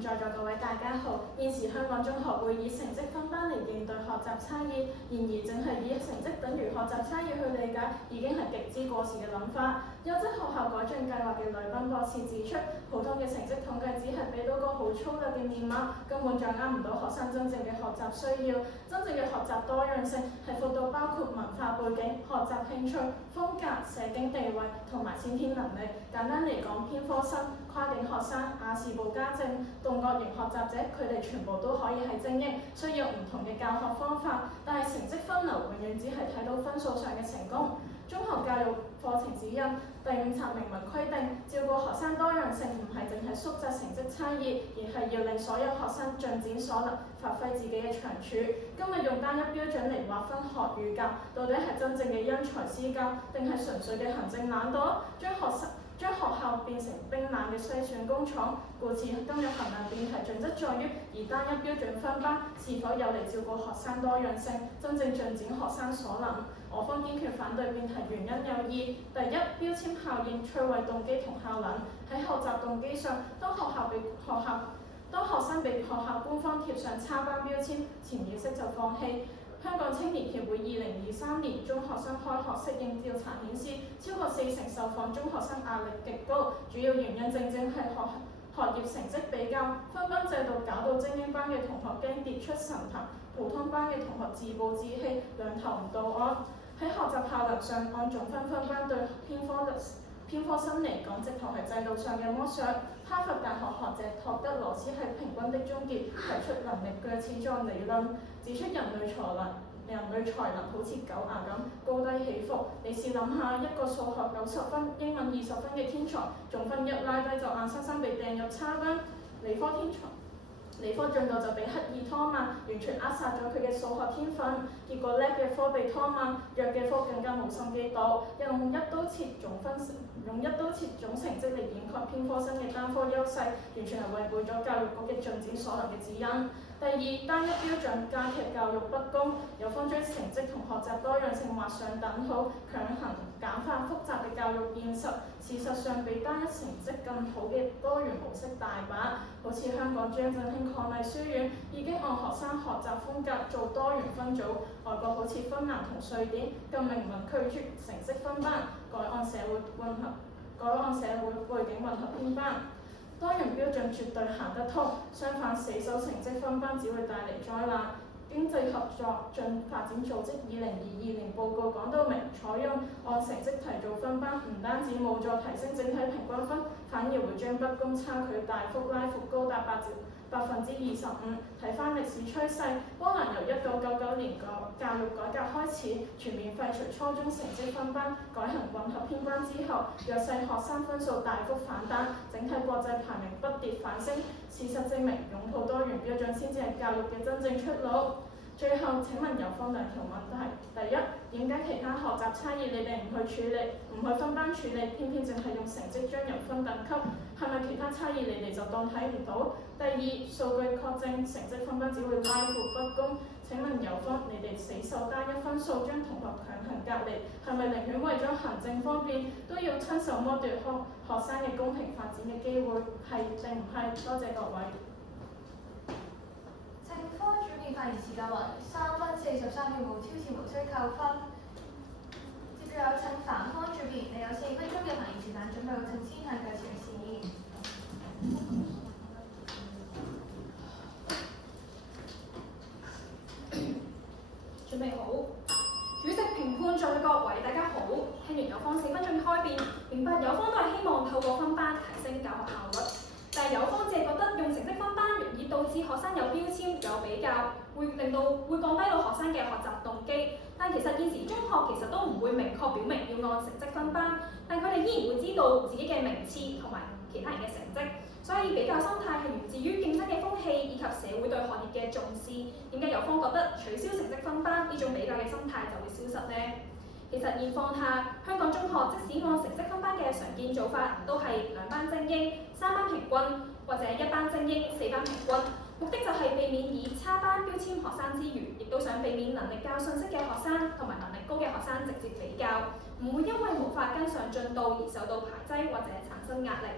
在座各位大家好，現時香港中學會以成績分班嚟應對學習差異，然而淨係以成績等於學習差異去理解，已經係極之過時嘅諗法。優質學校改進計劃嘅呂斌博士指出，普通嘅成績統計只係俾到個好粗略嘅面貌，根本掌握唔到學生真正嘅學習需要。真正嘅學習多樣性係闊到包括文化背景、學習興趣、風格、社經地位同埋先天能力。簡單嚟講，偏科生、跨境學生、亞氏保加症、動覺型學習者，佢哋全部都可以係精英，需要唔同嘅教學方法，但係成績分流永遠只係睇到分數上嘅成功。中學教育課程指引第5冊明文規定，照顧學生多樣性唔係淨係縮窄成績差異，而係要令所有學生盡展所能，發揮自己嘅長處。今日用單一標準嚟劃分學與教，到底係真正嘅因材施教，定係純粹嘅行政懶惰？將學校變成冰冷嘅篩選工廠，故此今日衡量辯題準則在於以單一標準分班是否有利照顧學生多樣性，真正進展學生所能。我方堅決反對辯題原因有二：第一，標籤效應摧毀動機同效能。喺學習動機上，當學生被學校官方貼上差班標籤，潛意識就放棄。香港青年協會2023年中學生開學適應調查顯示，超過40%受訪中學生壓力極高，主要原因正係學業成績比較，分班制度搞到精英班嘅同學驚跌出神壇，普通班嘅同學自暴自棄，兩頭唔到岸。喺學習效能上，按總分班對偏科生嚟講，直頭係制度上嘅剝削。哈佛大學學者托德羅斯喺《平均的終結》提出能力鋸齒狀理論，指出人類才能好似狗牙咁高低起伏。你試諗下，一個數學90分、英文20分嘅天才，總分一拉低就硬生生被掟入差班。理科進度就被刻意拖慢，完全扼殺咗佢嘅數學天分。結果叻嘅科被拖慢，弱嘅科更加冇心機讀，用一刀切總成績嚟掩蓋偏科生嘅單科優勢，完全係違背咗教育局嘅進展所能嘅指引。第二，單一標準加劇教育不公，有方將成績同學習多樣性畫上等號，強行簡化複雜嘅教育現實。事實上，比單一成績更好嘅多元模式大把，好似香港張振興伉儷書院已經按學生學習風格做多元分組，外國好似芬蘭同瑞典更明文拒絕成績分班，改按社會背景混合編班。多元標準絕對行得通，相反死守成績分班只會帶嚟災難。經濟合作進發展組織2022年報告講到明，採用按成績提早分班，唔單止冇助提升整體平均分，反而會將不公差距大幅拉闊高達25%。睇返歷史趨勢，波蘭由1999年教育改革開始，全面廢除初中成績分班，改行混合編班之後，弱勢學生分數大幅反彈，整體國際排名不跌反升。事實證明，擁抱多元標準先至係教育嘅真正出路。最後，請問有方兩條問題：第一，點解其他學習差異你哋唔去分班處理，偏偏淨係用成績將人分等級？係咪其他差異你哋就當睇唔到？第二，數據確證成績分班只會拉闊不公。請問有方，你哋死守單一分數，將同學強行隔離，係咪寧願為咗行政方便，都要親手剝奪學生嘅公平發展嘅機會？係定唔係？多謝各位。正科主辯發言時間為3分43秒，無超時無需扣分。接住有請反方主辯，你有4分鐘嘅發言時間，準備好請先向計時示意。準備好。主席、評判在各位，大家好。聽完有方4分鐘嘅開辯，明白有方都係希望透過分班提升教學效率，但係有方只係覺得用成績分班容易導致學生有標籤、有比較，會降低到學生嘅學習動機。但其實現時中學其實都唔會明確表明要按成績分班，但佢哋依然會知道自己嘅名次同埋其他人嘅成績。所以比較心態係源自於競爭嘅風氣以及社會對學業嘅重視。點解有方覺得取消成績分班呢種比較嘅心態就會消失呢？其實現況下，香港中學即使按成績分班嘅常見做法，都係2班精英、3班平均，或者1班精英、4班平均。目的就係避免以差班標籤學生之餘，亦都想避免能力較遜色嘅學生同埋能力高嘅學生直接比較，唔會因為無法跟上進度而受到排擠或者產生壓力。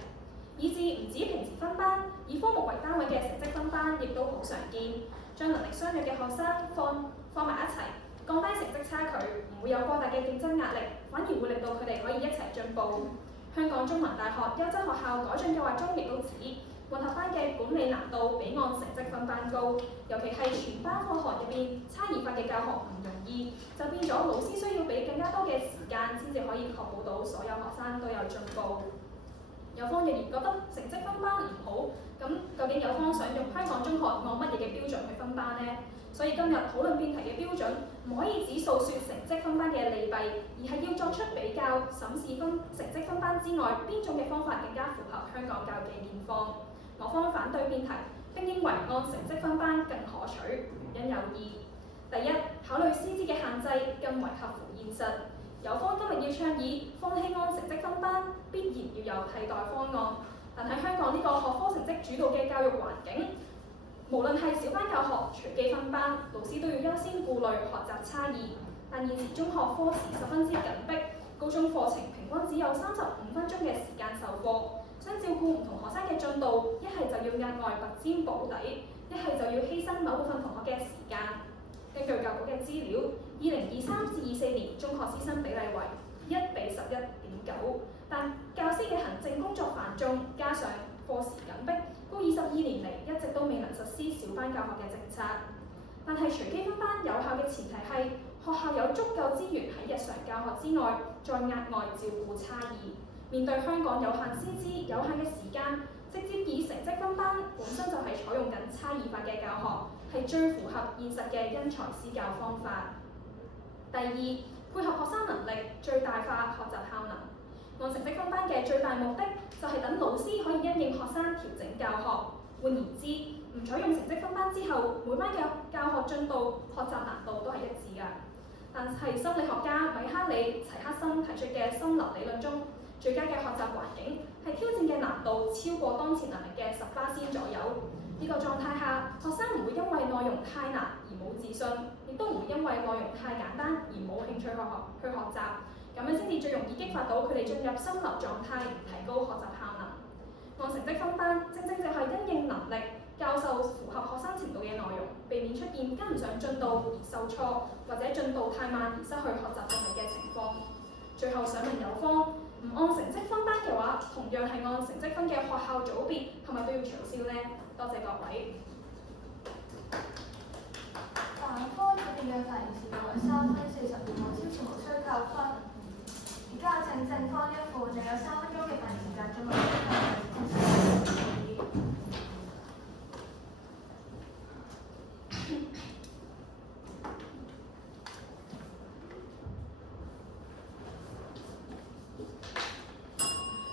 而以至唔止平時分班，以科目為單位嘅成績分班亦都好常見。將能力相若嘅學生放埋一齊，降低成績差距，唔會有過大嘅競爭壓力，反而會令到佢哋可以一齊進步。香港中文大學優質學校改進計劃中亦都指，混合班嘅管理難度比按成績分班高，尤其係全班課學入邊差異化嘅教學唔容易，就變咗老師需要俾更加多嘅時間先至可以確保到所有學生都有進步。有方若然覺得成績分班唔好，咁究竟有方想用香港中學按乜嘢嘅標準去分班呢？所以今日討論辯題嘅標準唔可以只訴說成績分班嘅利弊，而係要作出比較，審視成績分班之外邊種嘅方法更加符合香港教育嘅現況。我方反對辯題，並認為按成績分班更可取，原因有二：第一，考慮師資嘅限制更為合乎現實。有方今日要倡議放棄按成績分班，必然要有替代方案。但喺香港呢個學科成績主導嘅教育環境，無論係小班教學、隨機分班，老師都要優先顧慮學習差異。但現時中學課時十分之緊迫，高中課程平均只有35分鐘嘅時間授課，想照顧唔同學生嘅進度，一係就要額外拔尖補底，一係就要犧牲某部分同學嘅時間。根據教局嘅資料，2023至24年中學師生比例為1:11.9，但教師嘅行政工作繁重，加上課時緊迫，高22年嚟一直都未能實施小班教學嘅政策。但係隨機分班有效嘅前提係學校有足夠資源喺日常教學之外，再額外照顧差異。面對香港有限師資、有限嘅時間，直接以成績分班本身就係採用緊差異化嘅教學，係最符合現實嘅因材施教方法。第二，配合學生能力，最大化學習效能。按成績分班嘅最大目的就係等老師可以因應學生調整教學。換言之，唔採用成績分班之後，每班嘅教學進度、學習難度都係一致㗎。但係心理學家米哈里齊克森提出嘅心流理論中，最佳嘅學習環境係挑戰嘅難度超過當前能力嘅10%左右。呢個狀態下，學生唔會因為內容太難而冇自信，亦都唔會因為內容太簡單而冇興趣去學習。咁樣先至最容易激發到佢哋進入心流狀態，提高學習效能。按成績分班，正正就係因應能力，教授符合學生程度嘅內容，避免出現跟唔上進度而受挫，或者進度太慢而失去學習動力嘅情況。最後想問有方，唔按成績分班嘅話，同樣係按成績分嘅學校組別，係咪都要取消呢？多謝各位。凡科裏邊嘅發言時間為3分42秒，超時無需扣分。而家有請正方一副，你有3分鐘嘅發言時間，準備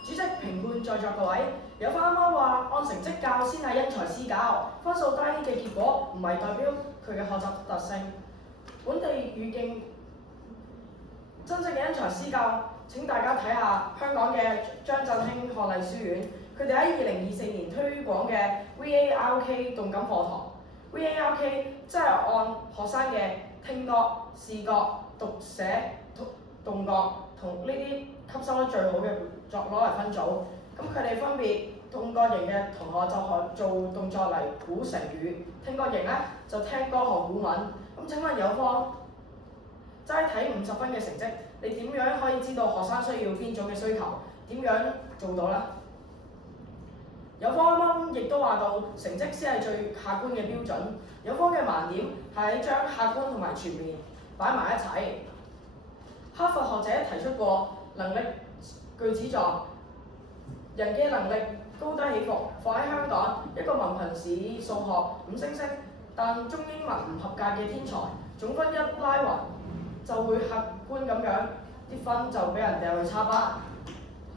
主席、評判在座各位，有方啱啱話按成績教先係因材施教，分數低嘅結果唔係代表佢嘅學習特性。本地語境真正嘅因材施教，請大家睇下香港嘅張振興漢麗書院，佢哋喺2024年推廣嘅 VARK 動感課堂。VARK 即係按學生嘅聽覺、視覺、讀寫、動覺同呢啲吸收得最好嘅作攞嚟分組。咁佢哋分別動覺型嘅同學就學做動作嚟估成語，聽覺型咧就聽歌學古文。咁請問有方齋睇50分嘅成績，你點樣可以知道學生需要邊種嘅需求？點樣做到呢？有方啱啱亦都話到成績先係最客觀嘅標準。有方嘅盲點係將客觀同埋全面擺埋一齊。哈佛學者提出過能力句子狀，人嘅能力高低起伏，放喺香港一個文憑試數學5星星，但中英文唔合格嘅天才，總分一拉勻就會客觀咁樣啲分就俾人掉去差班。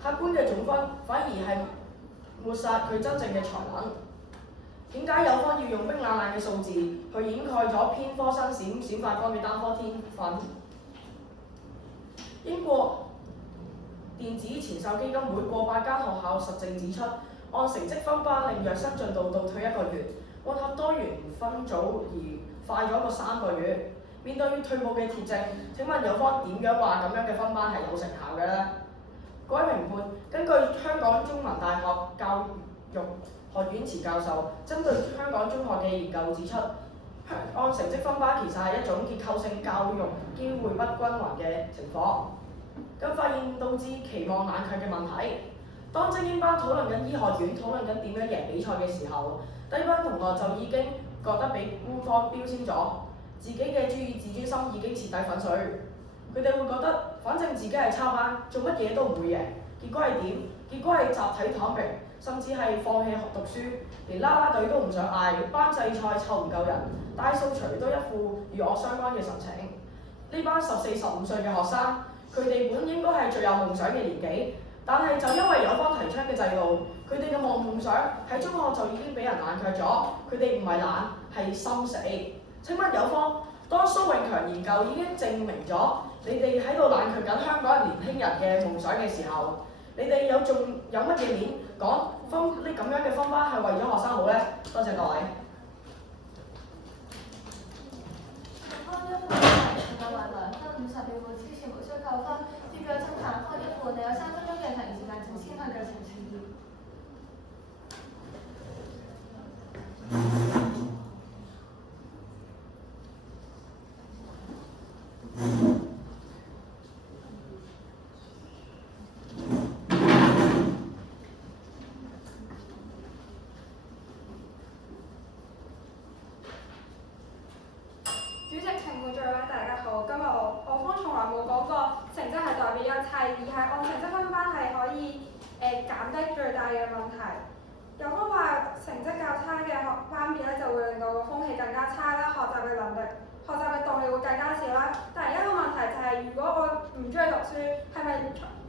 客觀嘅總分反而係抹殺佢真正嘅才能。點解有方要用冰冷冷嘅數字去掩蓋咗偏科生閃發光嘅單科天分？英國電子前哨基金會過百間學校實證指出，按成績分班令弱生進度倒退1個月，混合多元分組而快咗個3個月。面對退步嘅鐵證，請問有方點樣話咁樣嘅分班係有成效嘅呢？各位評判，根據香港中文大學教慈教授針對香港中學嘅研究指出，按成績分班其實係一種結構性教育機會不均勻嘅情況，咁發現導致期望冷卻嘅問題。當精英班討論緊醫學院、討論緊點樣贏比賽嘅時候，低班同學就已經覺得俾官方標籤咗，自己嘅自尊心已經徹底粉碎。佢哋會覺得，反正自己係差班，做乜嘢都唔會贏。結果係點？結果係集體躺平，甚至係放棄讀書，連啦啦隊都唔想嗌，班際賽湊唔夠人，大掃除都一副與我相關嘅神情。呢班14、15歲嘅學生，佢哋本應該係最有夢想嘅年紀，但係就因為有方提倡嘅制度，佢哋嘅夢想喺中學就已經俾人冷卻咗。佢哋唔係懶，係心死。請問有方，當蘇永強研究已經證明咗你哋喺度冷卻緊香港年輕人嘅夢想嘅時候，你哋仲有乜嘢面講呢咁樣嘅分班係為咗學生好呢？多謝各位。方一副嘅提示為2分50秒，無超時無需扣分。接住有請譚方一副，你有3分鐘嘅提示時間，請先向腳程處理。主席、評判、最位，大家好。今日我方從來冇講過成績係代表一切，而係按成績分班係可以減低最大嘅問題。有方話成績較差嘅班別咧，就會令到個風氣更加差啦，學習嘅能力、學習嘅動力會更加少啦。但係而家個問題就係、如果我唔中意讀書，係咪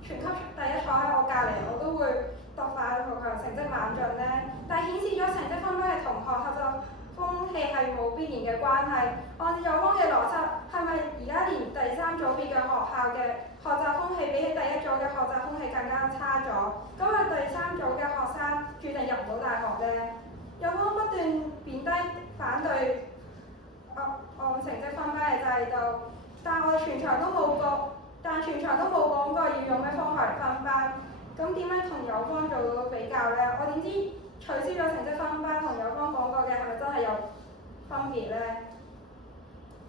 全級第一坐喺我隔離，我都會讀快同強，成績猛進呢？但係顯示咗成績分班嘅同學學習風氣係冇必然嘅關係。按照有方嘅邏輯，係咪而家連第3組別嘅學校嘅學習風氣比起第1組嘅學習風氣更加差咗？咁啊第3組嘅學生注定入唔到大學呢？有方不斷貶低反對按成績分班嘅制度，但全場都冇講過要用咩方法嚟分班。咁點樣同有方做到比較呢？我點知取消咗成績分班同有方講過嘅係咪真係有分別呢？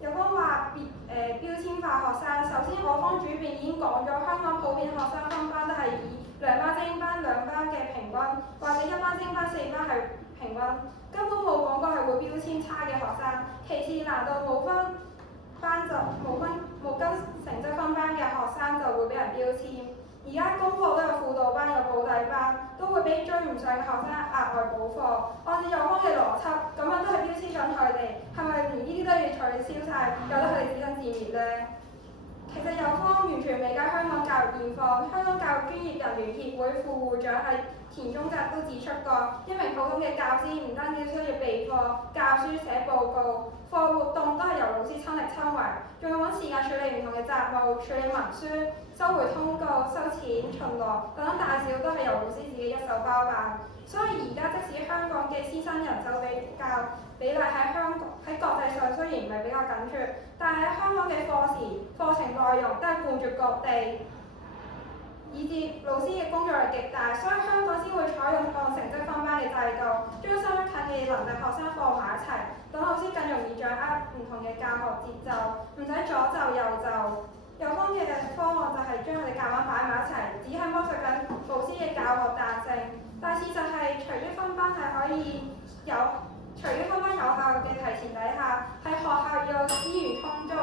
有方話標籤化學生，首先我方主編已經講咗，香港普遍學生分班都係以2班精英班、2班嘅平均，或者1班精英班、4班係平均，根本冇講過係會標籤差嘅學生。其次，難道冇跟成績分班嘅學生就會俾人標籤？而家功課都有輔導班、有補底班，都會俾追唔上嘅學生額外補課。按照有方嘅邏輯，咁樣都係標籤緊佢哋，係咪連呢啲都要取消晒，由得佢哋自生自滅呢？其實有方完全未解香港教育現況。香港教育專業人員協會副會長係田中格都指出過，一名普通嘅教師唔單止需要備課、教書、寫報告，課活動都係由老師親力親為，仲要揾時間處理唔同嘅雜務、處理文書、收回通告、收錢、巡邏等等大小都係由老師自己一手包辦。所以而家即使香港嘅師生人手比例喺國際上雖然唔係比較緊缺，但係喺香港嘅課程內容都係冠絕各地，以致老師嘅工作量極大，所以香港先會採用按成績分班嘅制度，將相近嘅能力學生放埋一齊，等老師更容易掌握唔同嘅教學節奏，唔使左就右就。有方嘅方案就係將佢哋夾硬擺埋一齊，只係剝削緊老師嘅教學彈性。但事實係，除咗分班有效嘅提前底下，係學校要資源充足，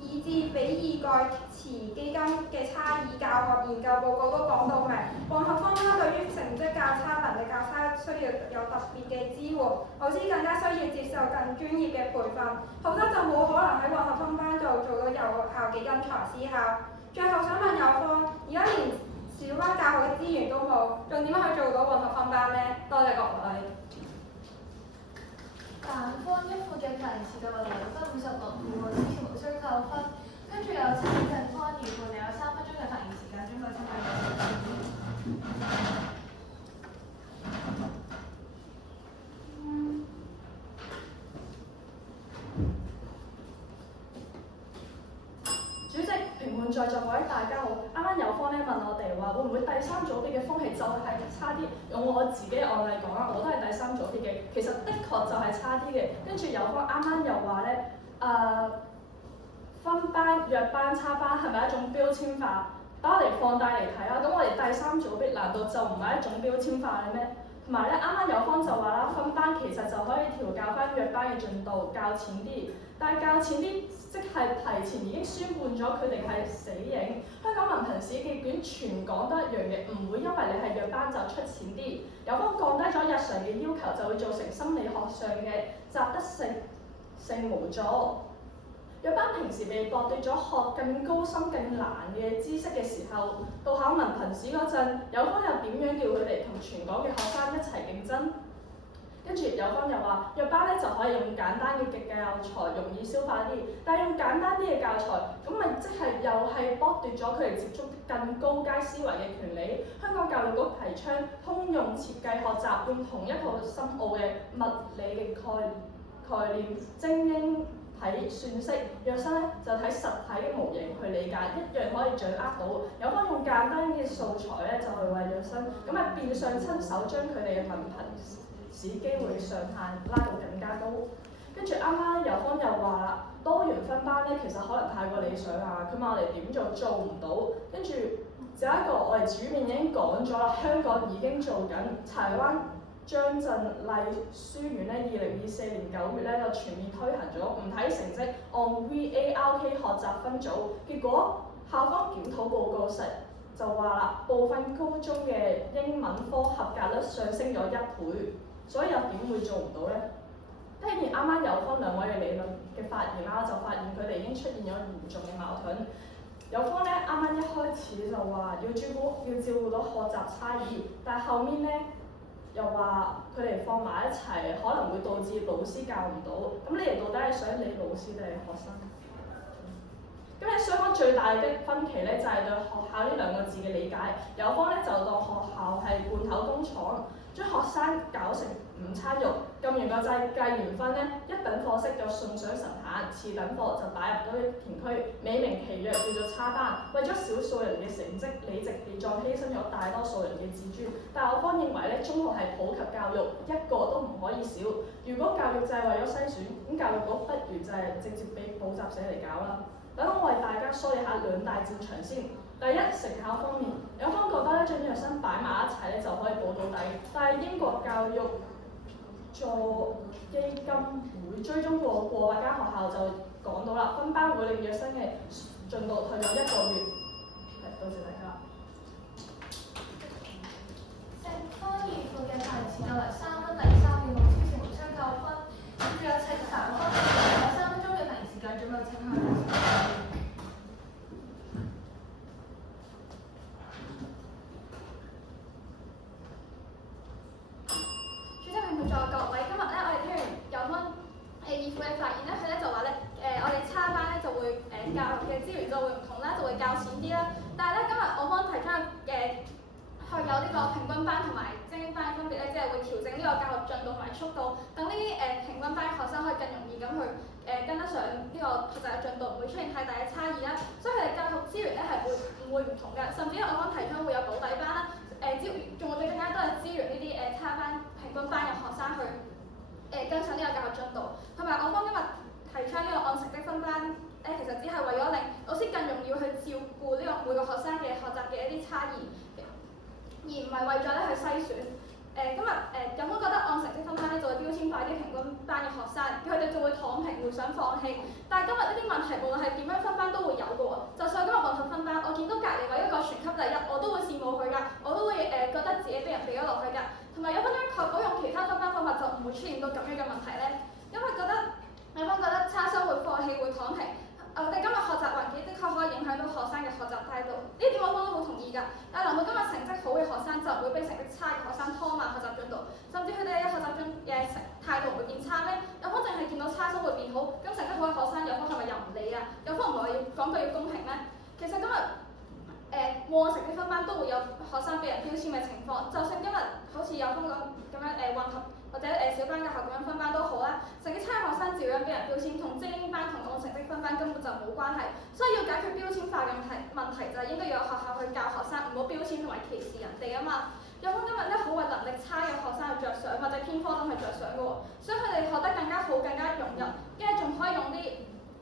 以至比爾蓋茨基金嘅差異教學研究報告都講到明，混合分班對於成績較差、能力較差需要有特別嘅支援，老師更加需要接受更專業嘅培訓，否則就冇可能喺混合分班度做到有效嘅因材施教。最後想問有方，而家連小班教學嘅資源都冇，仲點樣去做到混合分班呢？多謝各位。譚方一副嘅提示為2分56秒，之前無需扣分。跟住有請鄭方2副，你有3分鐘嘅發言時間，準備請主席、評判在座各位大家好，啱啱有方問我哋話會唔會第3組別嘅風氣就係差啲。用我自己嘅案例講啦，我都係第三組別嘅，其實的確就係差啲嘅。跟住有方啱啱又話咧，分班、弱班、差班係咪一種標籤化？打嚟放大嚟睇啦，咁我哋第三組別難道就唔係一種標籤化嘅咩？同埋咧，啱啱有方就話啦，分班其實就可以調校翻弱班嘅進度，較淺啲。但係較淺啲，即係提前已經宣判咗佢哋係死刑。香港文憑試嘅卷全港都一樣嘅，唔會因為你係弱班就出淺啲。有方降低咗日常嘅要求，就會造成心理學上嘅習得性無助。弱班平時被剝奪咗學更高深、更難嘅知識嘅時候，到考文憑試嗰陣，有方又點樣叫佢哋同全港嘅學生一齊競爭？跟住有方又話，弱班咧就可以用簡單嘅教材，容易消化啲，但係用簡單啲嘅教材，咁咪即係又係剝奪咗佢哋接觸更高階思維嘅權利。香港教育局提倡通用設計學習，用同一套深奧嘅物理嘅概念，精英睇算式，弱生咧就睇實體嘅模型去理解，一樣可以掌握到。有方用簡單嘅素材咧，就係為弱生，咁啊變相親手將佢哋嘅文憑試機會上限拉到更加高。跟住啱啱有方又話啦，多元分班咧其實可能太過理想啊，佢問我哋點做，做唔到。跟住就一個我哋主面已經講咗啦，香港已經做緊，柴灣張振麗書院咧，2024年9月咧就全面推行咗唔睇成績，按 VARK 學習分組，結果校方檢討報告時就話啦，部分高中嘅英文科合格率上升咗1倍，所以又點會做唔到呢？聽完啱啱有方兩位嘅理論嘅發言啦，就發現佢哋已經出現咗嚴重嘅矛盾。有方咧啱啱一開始就話要照顧到學習差異，但係後面咧又話佢哋放埋一齊可能會導致老師教唔到。咁你哋到底係想理老師定係學生？咁咧雙方最大嘅分歧咧就係對學校呢兩個字嘅理解。有方咧就當學校係罐頭工廠，將學生搞成午餐肉，撳完個掣計完分咧，一等課式就送上神壇，次等課就擺入咗填區，美名其曰叫做差班，為咗少數人嘅成績理直氣壯犧牲咗大多數人嘅自尊。但我方認為咧，中學係普及教育，一個都唔可以少。如果教育就係為咗篩選，咁教育局不如就係直接俾補習社嚟搞啦。等我為大家梳理下兩大戰場先。第一，成效方面，有方覺得咧將弱生擺埋一齊咧就可以補到底，但係英國教育助基金會追蹤過百間學校就講到啦，分班會令弱生嘅進度退咗1個月。多謝大家。正方二副嘅發言時間為3分03秒，無超時無需扣分。跟住有請反方有3分鐘嘅發言時間，準備請向。在座各位，今日咧我哋聽完有方二副嘅發言咧，佢咧就話咧我哋差班咧就會教育嘅資源就會唔同啦，就會較淺啲啦。但係咧今日我方提出去有呢個平均班同埋精英班嘅分別咧，即係會調整呢個教學進度同埋速度，等呢啲平均班嘅學生可以更容易咁去跟得上呢個學習嘅進度，唔會出現太大嘅差異啦。所以佢哋教學資源咧係唔會唔同嘅，甚至我方提倡會有保底班啦。仲會更加多嘅資源呢啲差班、平均班嘅學生去跟上呢個教學進度，同埋我方今日提倡呢個按成績分班其實只係為咗令老師更容易去照顧呢個每個學生嘅學習嘅一啲差異，而唔係為咗咧去篩選。今日有冇覺得按成績分班咧就會標籤化啲平均班嘅學生，佢哋就會躺平，會想放棄。但係今日呢啲問題無論係點樣分班都會有嘅喎。就算今日混合分班，我見到隔離位一個全級第一，我都會羨慕佢㗎，我都會覺得自己俾人俾咗落去㗎。同埋有分點確保用其他分班方法就唔會出現到咁樣嘅問題咧？因為有方覺得差生會放棄，會躺平。我哋今日學習環境的確可以影響到學生嘅學習態度，呢點我都好同意㗎。但係難道今日成績好嘅學生就唔會比成績差嘅學生拖慢學習進度，甚至佢哋嘅學習態度會變差咩？有方淨係見到差生會變好，咁成績好嘅學生有方係咪又唔理啊？有方唔係話要講句要公平咩？其實今日冇按成績分班都會有學生俾人標籤嘅情況，就算今日好似有方咁樣混合或者小班教學咁樣分班都好啦，成績差嘅學生照樣俾人標籤，同精英班同按成績分班根本就冇關係。所以要解決標籤化嘅問題就係應該要有學校去教學生唔好標籤同埋歧視人哋啊嘛。有方今日咧好為能力差嘅學生去着想，或者偏科生去着想嘅喎，所以佢哋學得更加好，更加融入，跟住仲可以用啲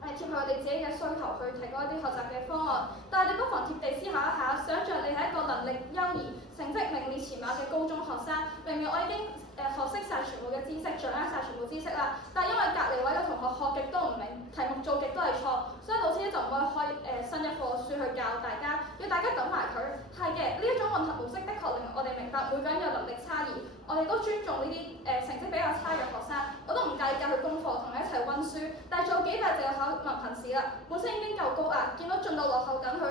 貼合佢哋自己嘅需求去提供一啲學習嘅方案。但係你不妨貼地思考一下，想像你係一個能力優異、成績名列前茅嘅高中學生，明明我已經學識晒全部嘅知識，掌握晒全部知識啦，但係因為隔離位嘅同學學極都唔明，題目做極都係錯，所以老師咧就唔可以開新一課書去教大家，要大家等埋佢。係嘅，呢一種混合模式的確令我哋明白每個人有能力差異，我哋都尊重呢啲成績比較差嘅學生，我都唔介意教佢功課，同佢一齊温書，但係做幾日就要考文憑試啦，本身已經夠高壓，見到進度落後緊佢。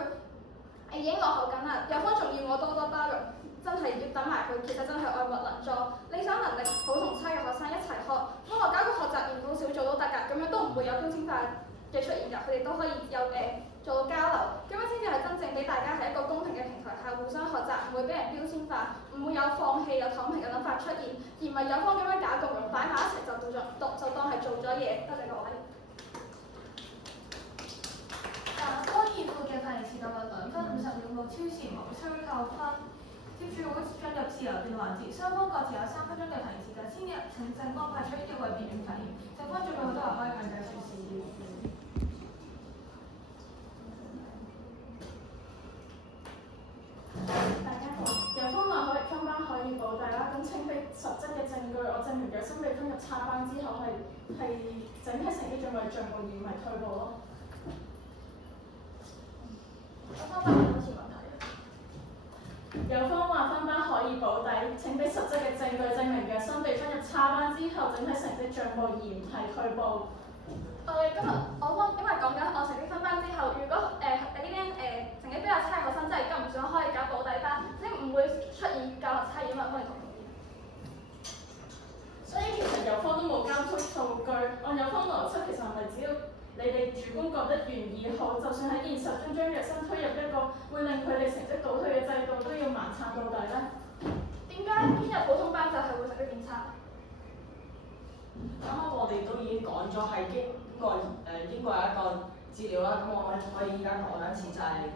已經落後緊啦，有方仲要我多多包容，真係要等埋佢，其實真係愛莫能助。理想能力好同差嘅學生一齊學，咁我搞個學習研討小組都得㗎，咁樣都唔會有標籤化嘅出現㗎，佢哋都可以有做到交流，咁樣先至係真正俾大家係一個公平嘅平台下互相學習，唔會俾人標籤化，唔會有放棄有躺平嘅諗法出現，而唔係有方咁樣假共融擺埋一齊就當係做咗嘢。多謝各位。高二副嘅發言時間為2分50秒，無超時無需扣分。接住會進入自由辯環節，雙方各自有3分鐘嘅發言時間。先入請正方派出1位辯員發言，正方準備好多人可以向計算事宜。大家好，有方話分班可以補底啦，咁請俾實質嘅證據，我證明嘅心理分入插班之後係整體成績仲係進步而唔係退步咯。我方發言好似問題。有方話分班可以補底，請俾實質嘅證據證明嘅心被分入差班之後，整體成績進步而唔係退步。今日我方因為講緊我成績分班之後，如果呢啲成績比較差嘅學生真係跟唔上，可以搞補底班，即係唔會出現教學差異，因為可以同意。所以其實有方都冇交出數據，按有方邏輯，其實係咪只要你哋主觀覺得原意好，就算喺現實中將弱生推入一個會令佢哋成績倒退嘅制度，都要盲撐到底呢？點解編入普通班就係會成績變差？啱啱我哋都已經講咗係英國有一個資料啦，咁我可以依家講一次，就係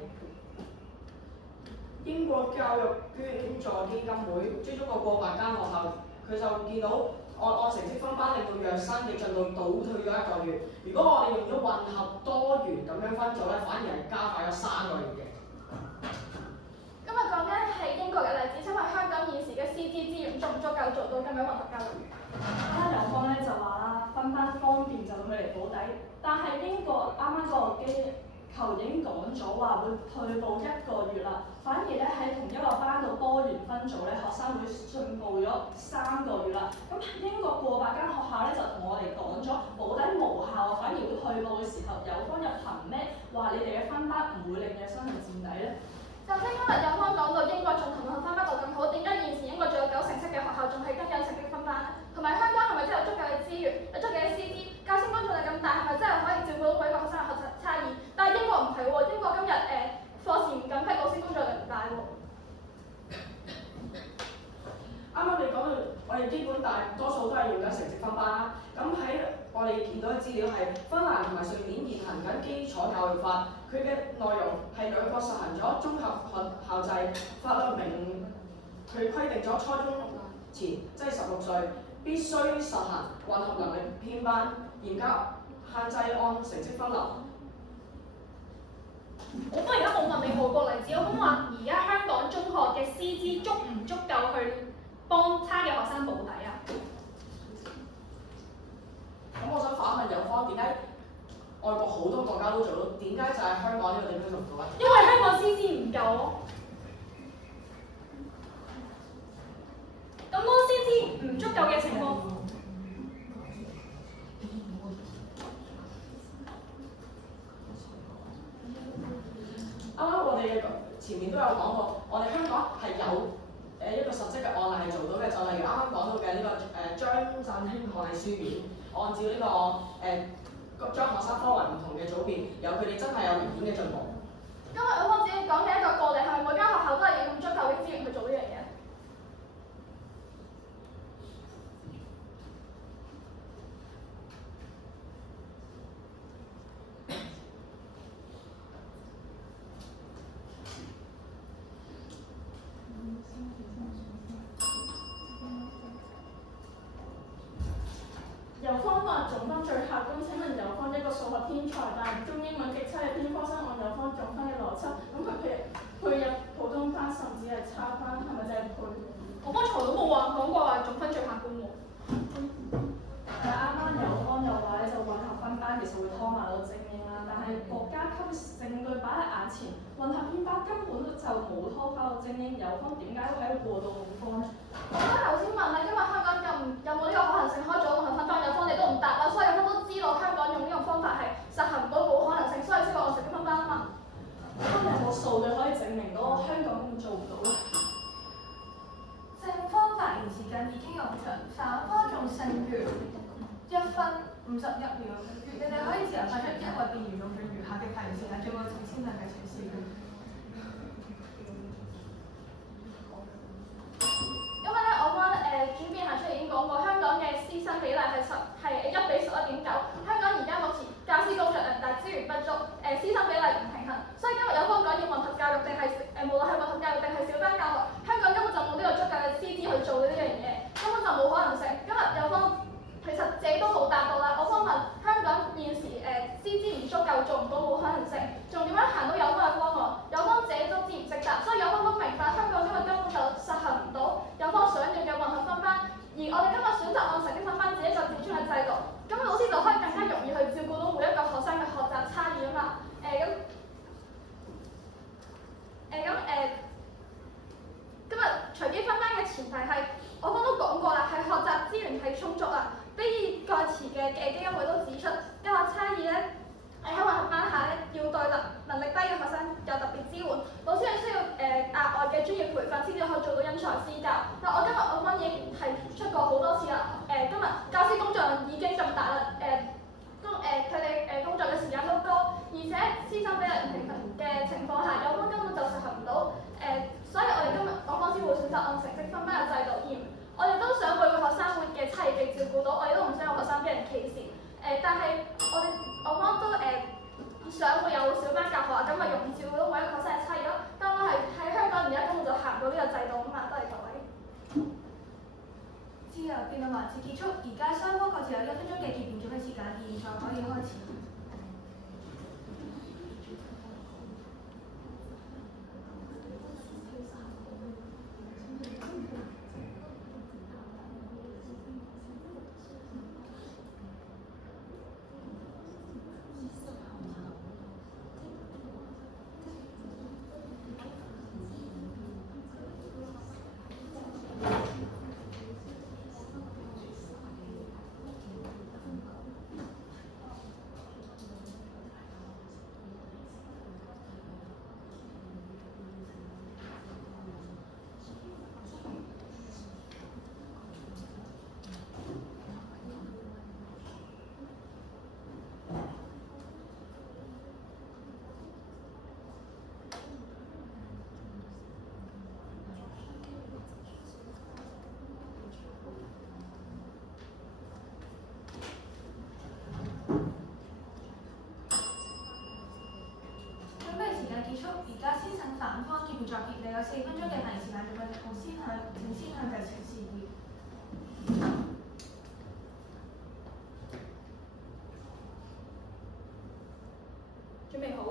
英國教育捐助基金會追蹤過百間學校，佢就見到按成績分班令到弱生嘅進度倒退咗1個月。如果我哋用咗混合多元咁樣分組咧，反而係加快咗3個月嘅。今日講緊係英國嘅例子，因為香港現時嘅師資資源足唔足夠做到咁樣混合教育？有方咧就話啦，分班方便就佢嚟補底，但係英國啱啱個機構已經講咗話會退步1個月啦，反而咧喺同一個班度多元分組咧，學生會進步咗3個月啦。咁英國過百間學校咧就同我哋講咗補底無效，反而會退步嘅時候，有方又憑咩話你哋嘅分班唔會令弱生去墊底咧？就即今日有方講到英國仲同分班度咁好，點解現時英國仲有9成7嘅學校仲係跟有成績分班咧？同埋香港係咪真係有足夠嘅資源、有足夠嘅師資？教師幫助力咁大，係咪真係可以照顧到每一個學生嘅學習差異？但係英國唔係喎，英國今日課時唔緊迫，老師工作量唔大喎。啱啱你講到我哋基本大多數都係用緊成績分班啦，咁喺我哋見到嘅資料係芬蘭同埋瑞典現行緊基礎教育法，佢嘅內容係兩個實行咗綜合學校制，法律明佢規定咗初中前即係16歲必須實行混合能力編班，嚴格限制按成績分流。我方而家冇問你冇個例子，我方話而家香港中學嘅師資足唔足夠去幫差嘅學生補底啊？咁我想反問有方，點解外國好多國家都做到，點解就係香港呢個地方做唔到咧？因為香港師資唔夠咯。咁多師資唔足夠嘅情況，啱啱我哋前面都有講過，我哋香港係有一個實質嘅案例係做到嘅，就例如啱啱講到嘅呢個張振興學藝書院，按照呢個將學生分為唔同嘅組別，由佢哋真係有明顯嘅進步。今日我方只係講嘅一個個例，係咪每間學校都係有咁足夠嘅資源去做呢樣嘢？證據擺喺眼前，混合編班根本就冇拖交精英，有方點解會喺度過度恐慌？我頭先問啦，因為香港有冇呢個可行性開咗混合分班，有方你都唔答啦，所以有方都知道香港用呢種方法係實行唔到，冇可能性，所以先話我成績分班啊嘛。咁有冇數據可以證明到香港根本做唔到咧？正方發言時間已經用盡，反方仲剩餘1分51秒，你哋可以自由發出一位辯員用盡餘下嘅發言時間，最後請先生繼續試。因為咧，我方轉變行出嚟已經講過，香港嘅師生比例係1:11.9，香港而家目前教師工作量大，資源不足，師生比例唔平衡，所以今日有方講要混合教育定係無論係混合教育定係小班教學，香港根本就冇呢個足夠嘅師資去做呢樣嘢，根本就冇可能性。今日有方其實自己都冇答到啦，我方問香港現時師資唔足夠，做唔到冇可能性，仲點樣行到有方嘅方案？有方自己都知唔識答，所以有方都明白香港今日根本就實行唔到有方想要嘅混合分班，而我哋今日選擇按成績分班自己一個自尊嘅制度，咁老師就可以更加容易去照顧到每一個學生嘅學習差異啊嘛。今日隨機分班嘅前提係，我方都講過啦，係學習資源係充足啦。比爾蓋茨嘅基金會都指出，教學差異咧喺混合班下咧，要對能力低嘅學生有特別支援，老師係需要額外嘅專業培訓先至可以做到因材施教。但我方已經提出過好多次啦，今日教師工作量已經咁大啦，佢哋工作嘅時間都高，而且師生比例唔平衡嘅情況下，有方根本就實行唔到，所以我方先會選擇按成績分班嘅制度，而我哋都想每個學生會嘅差異被照顧到，我哋都唔想有學生俾人歧視，但係我方都想會有小班教學啊，咁咪容易照顧到每一個學生嘅差異咯。但係喺香港而家根本就行唔到呢個制度啊嘛，多謝各位。自由辯論環節結束，而家雙方各自有1分鐘嘅結辯準備時間，現在可以開始。而家先請反方結辯作結，你有4分鐘嘅發言時間，準備請先向繼呈示議。準備好。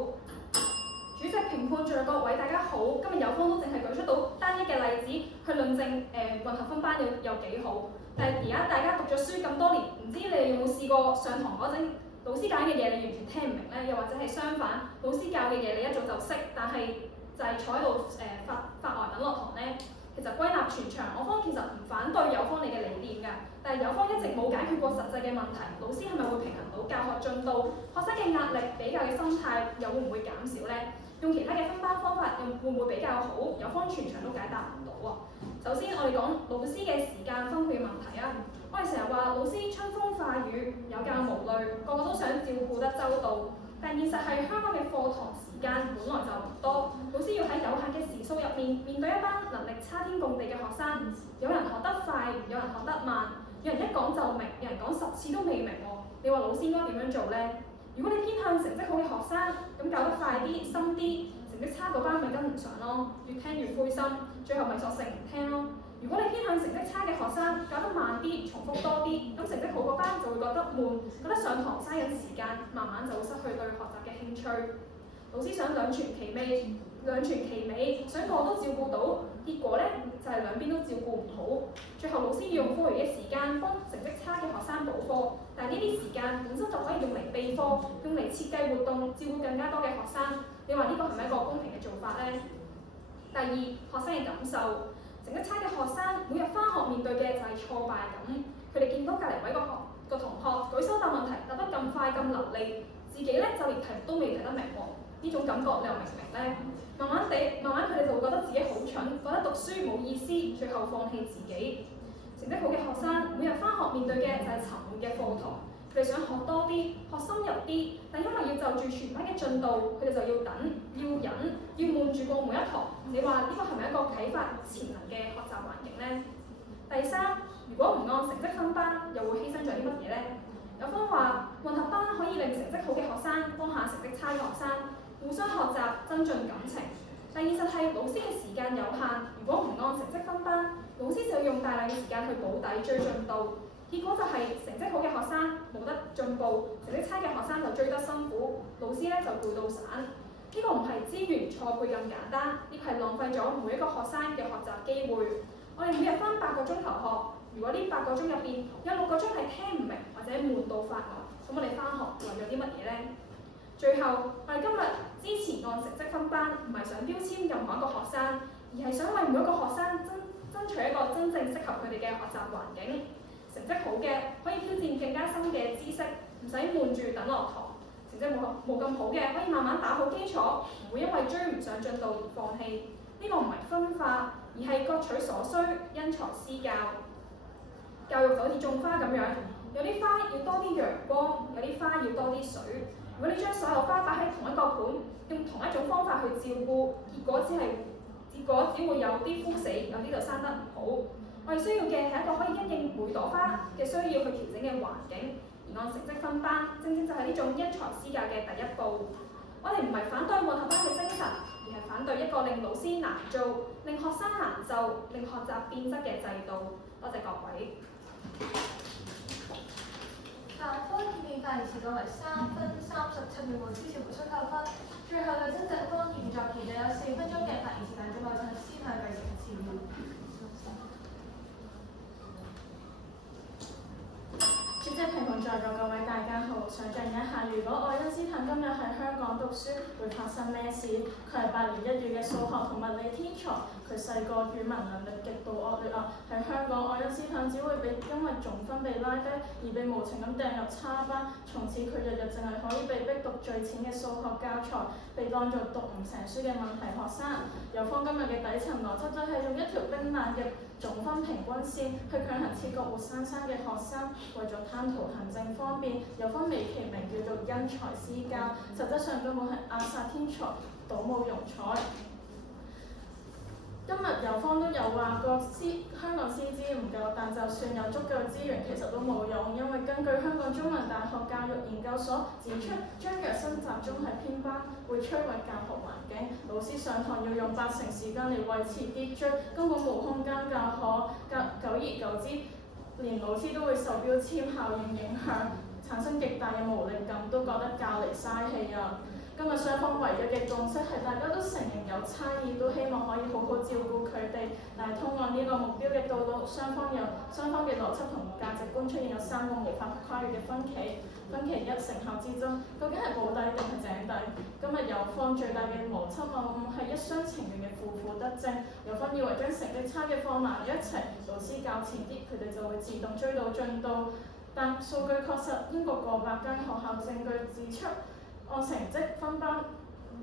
主席、評判在各位，大家好。今日有方都淨係舉出到單一嘅例子去論證混合分班有幾好，但係而家大家讀咗書咁多年，唔知你哋有冇試過上堂嗰陣？老師講嘅嘢你完全聽唔明咧，又或者係相反，老師教嘅嘢你一早就識，但係就係坐喺度發呆等落堂咧。其實歸納全場，我方其實唔反對有方你嘅理念㗎，但係有方一直冇解決過實際嘅問題。老師係咪會平衡到教學進度、學生嘅壓力、比較嘅心態，又會唔會減少咧？用其他嘅分班方法，又會唔會比較好？有方全場都解答唔到啊！首先我哋講老師嘅時間分配嘅問題啊。我哋成日話老師春風化雨，有教無類，個個都想照顧得周到。但現實係香港嘅課堂時間本來就唔多，老師要喺有限嘅時數入面對一班能力差天共地嘅學生，有人學得快，有人學得慢，有人一講就明，有人講10次都未明喎。你話老師應該點樣做呢？如果你偏向成績好嘅學生，咁教得快啲、深啲，成績差嗰班咪跟唔上咯，越聽越灰心，最後咪索性唔聽咯。如果你偏向成績差嘅學生，教得慢啲、重複多啲，咁成績好嗰班就會覺得悶，覺得上堂嘥緊時間，慢慢就會失去對學習嘅興趣。老師想兩全其美，想個個都照顧到，結果呢就係兩邊都照顧唔好。最後老師要用課餘嘅時間幫成績差嘅學生補課，但係呢啲時間本身就可以用嚟備課，用嚟設計活動，照顧更加多嘅學生。你話呢個係咪一個公平嘅做法呢？第二，學生嘅感受，成績差嘅學生每日返學面對嘅就係挫敗感，佢哋見到隔離位個同學舉手答問題答得咁快咁流利，自己咧就連題目都未睇得明喎，呢種感覺你又明唔明呢？慢慢佢哋就會覺得自己好蠢，覺得讀書冇意思，最後放棄自己。成績好嘅學生每日返學面對嘅就係沉悶嘅課堂，佢哋想學多啲，學深入啲，但因為要就住全班嘅進度，佢哋就要等、要忍、要悶住過每一堂。你話呢個係咪一個啟發潛能嘅學習環境呢？第三，如果唔按成績分班，又會犧牲咗啲乜嘢呢？有方話混合班可以令成績好嘅學生幫下成績差嘅學生，互相學習，增進感情。第二就係老師嘅時間有限，如果唔按成績分班，老師就要用大量嘅時間去補底追進度，結果就係成績好嘅學生冇得進步，成績差嘅學生就追得辛苦，老師咧就攰到散。呢個唔係資源錯配咁簡單，呢個係浪費咗每一個學生嘅學習機會。我哋每日返8個鐘頭學，如果呢8個鐘入邊有6個鐘係聽唔明或者悶到發呆，咁我哋返學為咗啲乜嘢呢？最後，我哋今日支持按成績分班，唔係想標籤任何一個學生，而係想為每一個學生爭取一個真正適合佢哋嘅學習環境。成績好嘅可以挑戰更加深嘅知識，唔使悶住等落堂；成績冇咁好嘅可以慢慢打好基礎，唔會因為追唔上進度而放棄。呢個唔係分化，而係各取所需，因材施教。教育就好似種花咁樣，有啲花要多啲陽光，有啲花要多啲水。如果你將所有花擺喺同一個盤，用同一種方法去照顧，結果只會有啲枯死，有啲就生得唔好。我哋需要嘅係一個可以因應每朵花嘅需要去調整嘅環境，而按成績分班，正正就係呢種因材施教嘅第一步。我哋唔係反對混合班嘅精神，而係反對一個令老師難做、令學生難就、令學習變質嘅制度。多謝各位。下科意見發言時間為3分37秒，無超時無需扣分。最後就曾振邦現作期就有4分鐘嘅發言時間，咁我就先向佢呈辭。主席、評判在座各位大家好，想像一下，如果愛因斯坦今日喺香港讀書，會發生咩事？佢係8年1遇嘅數學同物理天才，佢細個語文能力極度惡劣啊！喺香港，愛因斯坦只會因為總分被拉低而被無情咁掟入差班，從此佢日日淨係可以被逼讀最淺嘅數學教材，被當作讀唔成書嘅問題學生。由方今日嘅底層邏輯就係用一條冰冷嘅總分平均線去強行切割活生生嘅學生，為咗貪圖行政方便，有分美其名叫做因材施教，實質上根本係扼殺天才，倒冇庸才。今日油方都有話過香港師資唔夠，但就算有足夠資源，其實都冇用，因為根據香港中文大學教育研究所指出，將弱生集中喺編班會摧毀教學環境，老師上堂要用80%時間嚟維持秩序，根本冇空間教學，久而久之，連老師都會受標籤效應影響，產生極大嘅無力感，都覺得教嚟嘥氣啊！今日雙方唯一嘅共識係大家都承認有差異，都希望可以好好照顧佢哋。但係通往呢個目標嘅道路，雙方嘅邏輯同價值觀出現有3個無法跨越嘅分歧。分歧一，成效之爭，究竟係保底定係井底？今日油方最大嘅邏輯謬誤係一廂情願嘅負負得正。油方以為將成績差嘅放埋一齊，老師較前啲，佢哋就會自動追到進度。但數據確實，英國過百間學校證據指出，按成績分班，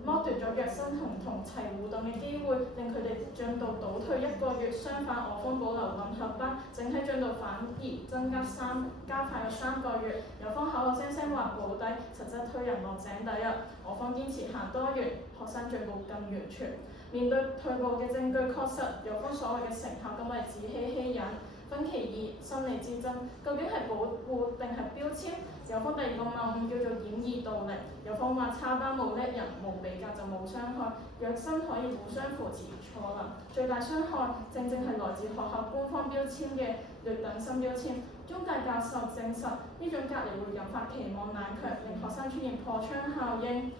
剝奪咗弱生同齊互動嘅機會，令佢哋進度倒退1個月。相反，我方保留混合班，整體進度反而加快咗3個月。油方口口聲聲話保底，實質推人落井底啊！我方堅持行多元，學生進步更完全。面對退步嘅證據，確實油方所謂嘅成效咁係自欺欺人。分歧二，心理之爭，究竟係保護定係標籤？油方第二個謬誤叫做掩耳盜鈴。油方話差班冇叻人，冇比較就冇傷害，弱生可以互相扶持，錯啦！最大傷害正正係來自學校官方標籤嘅劣等生標籤。中介教授證實呢種隔離會引發期望冷卻，令學生出現破窗效應。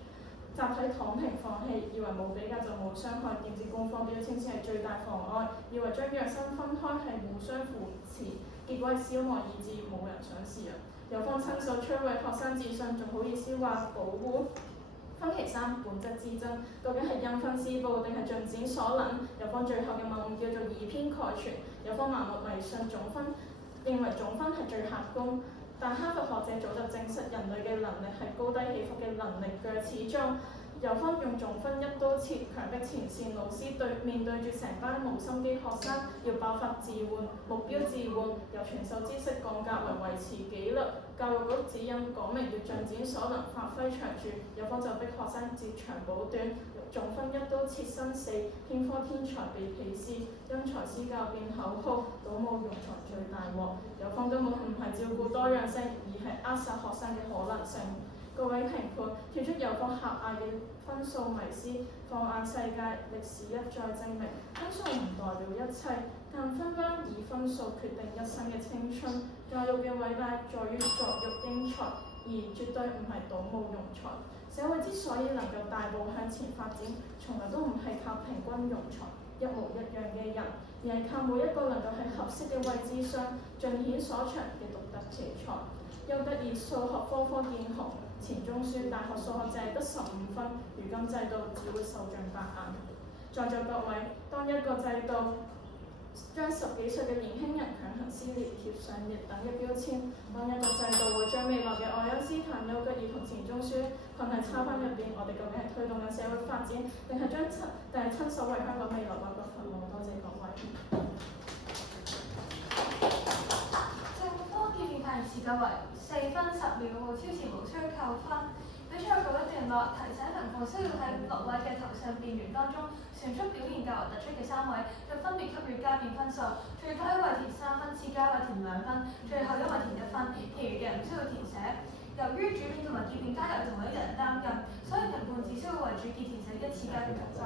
集體躺平放棄，以為冇比較就冇傷害，點知攻防標籤先係最大妨礙，以為將弱生分開係互相扶持，結果係消磨意志，冇人想試啊！有方親手摧毀學生自信，仲好意思話保護？分期三本質之爭，究竟係因分施暴定係進展所能？有方最後嘅謬誤叫做以偏概全，有方盲目迷信總分，認為總分係最客觀。但哈佛學者早就證實人類嘅能力係高低起伏嘅能力嘅始終。有方用總分一刀切，強迫前線老師面對住成班無心機學生，要爆發自換、目標自換，由傳授知識降格為維持紀律。教育局指引講明要盡展所能，發揮長處。有方就逼學生截長補短，總分一刀切生死，偏科天才被鄙視，因材施教變口號，倒冇庸才最大鑊。有方根本唔係照顧多樣性，而係扼殺學生嘅可能性。各位評判，跳出有方狹隘嘅分數迷思，放眼世界，歷史一再證明，分數唔代表一切，但分班以分數決定一生嘅青春。教育嘅偉大在於作育英才，而絕對唔係倒冇庸才。社會之所以能夠大步向前發展，從來都唔係靠平均庸才一模一樣嘅人，而係靠每一個能夠喺合適嘅位置上盡顯所長嘅獨特奇才。邱吉爾數學科科見紅，前中書大學數學淨係得15分，如今制度只會受盡白眼。在座各位，當一個制度將10幾歲嘅年輕人強行撕裂，貼上劣等嘅標籤，當一個制度會將未來嘅愛因斯坦、邱吉爾同錢鍾書困喺抄翻入邊，我哋究竟係推動緊社會發展，定係親手為香港未來挖掘墳墓？多謝各位。正科建議提示嘅為4分10秒，無超時無需扣分。比賽告一段落，提醒評判需要喺6位嘅頭上辯員當中選出表現較為突出嘅3位，再分別給予加點分數。最多一位填3分，次加一位填2分，最後一位填1分，其餘嘅人唔需要填寫。由於主編同埋結辯皆由同一人擔任，所以評判只需要為主結填寫1次加點分。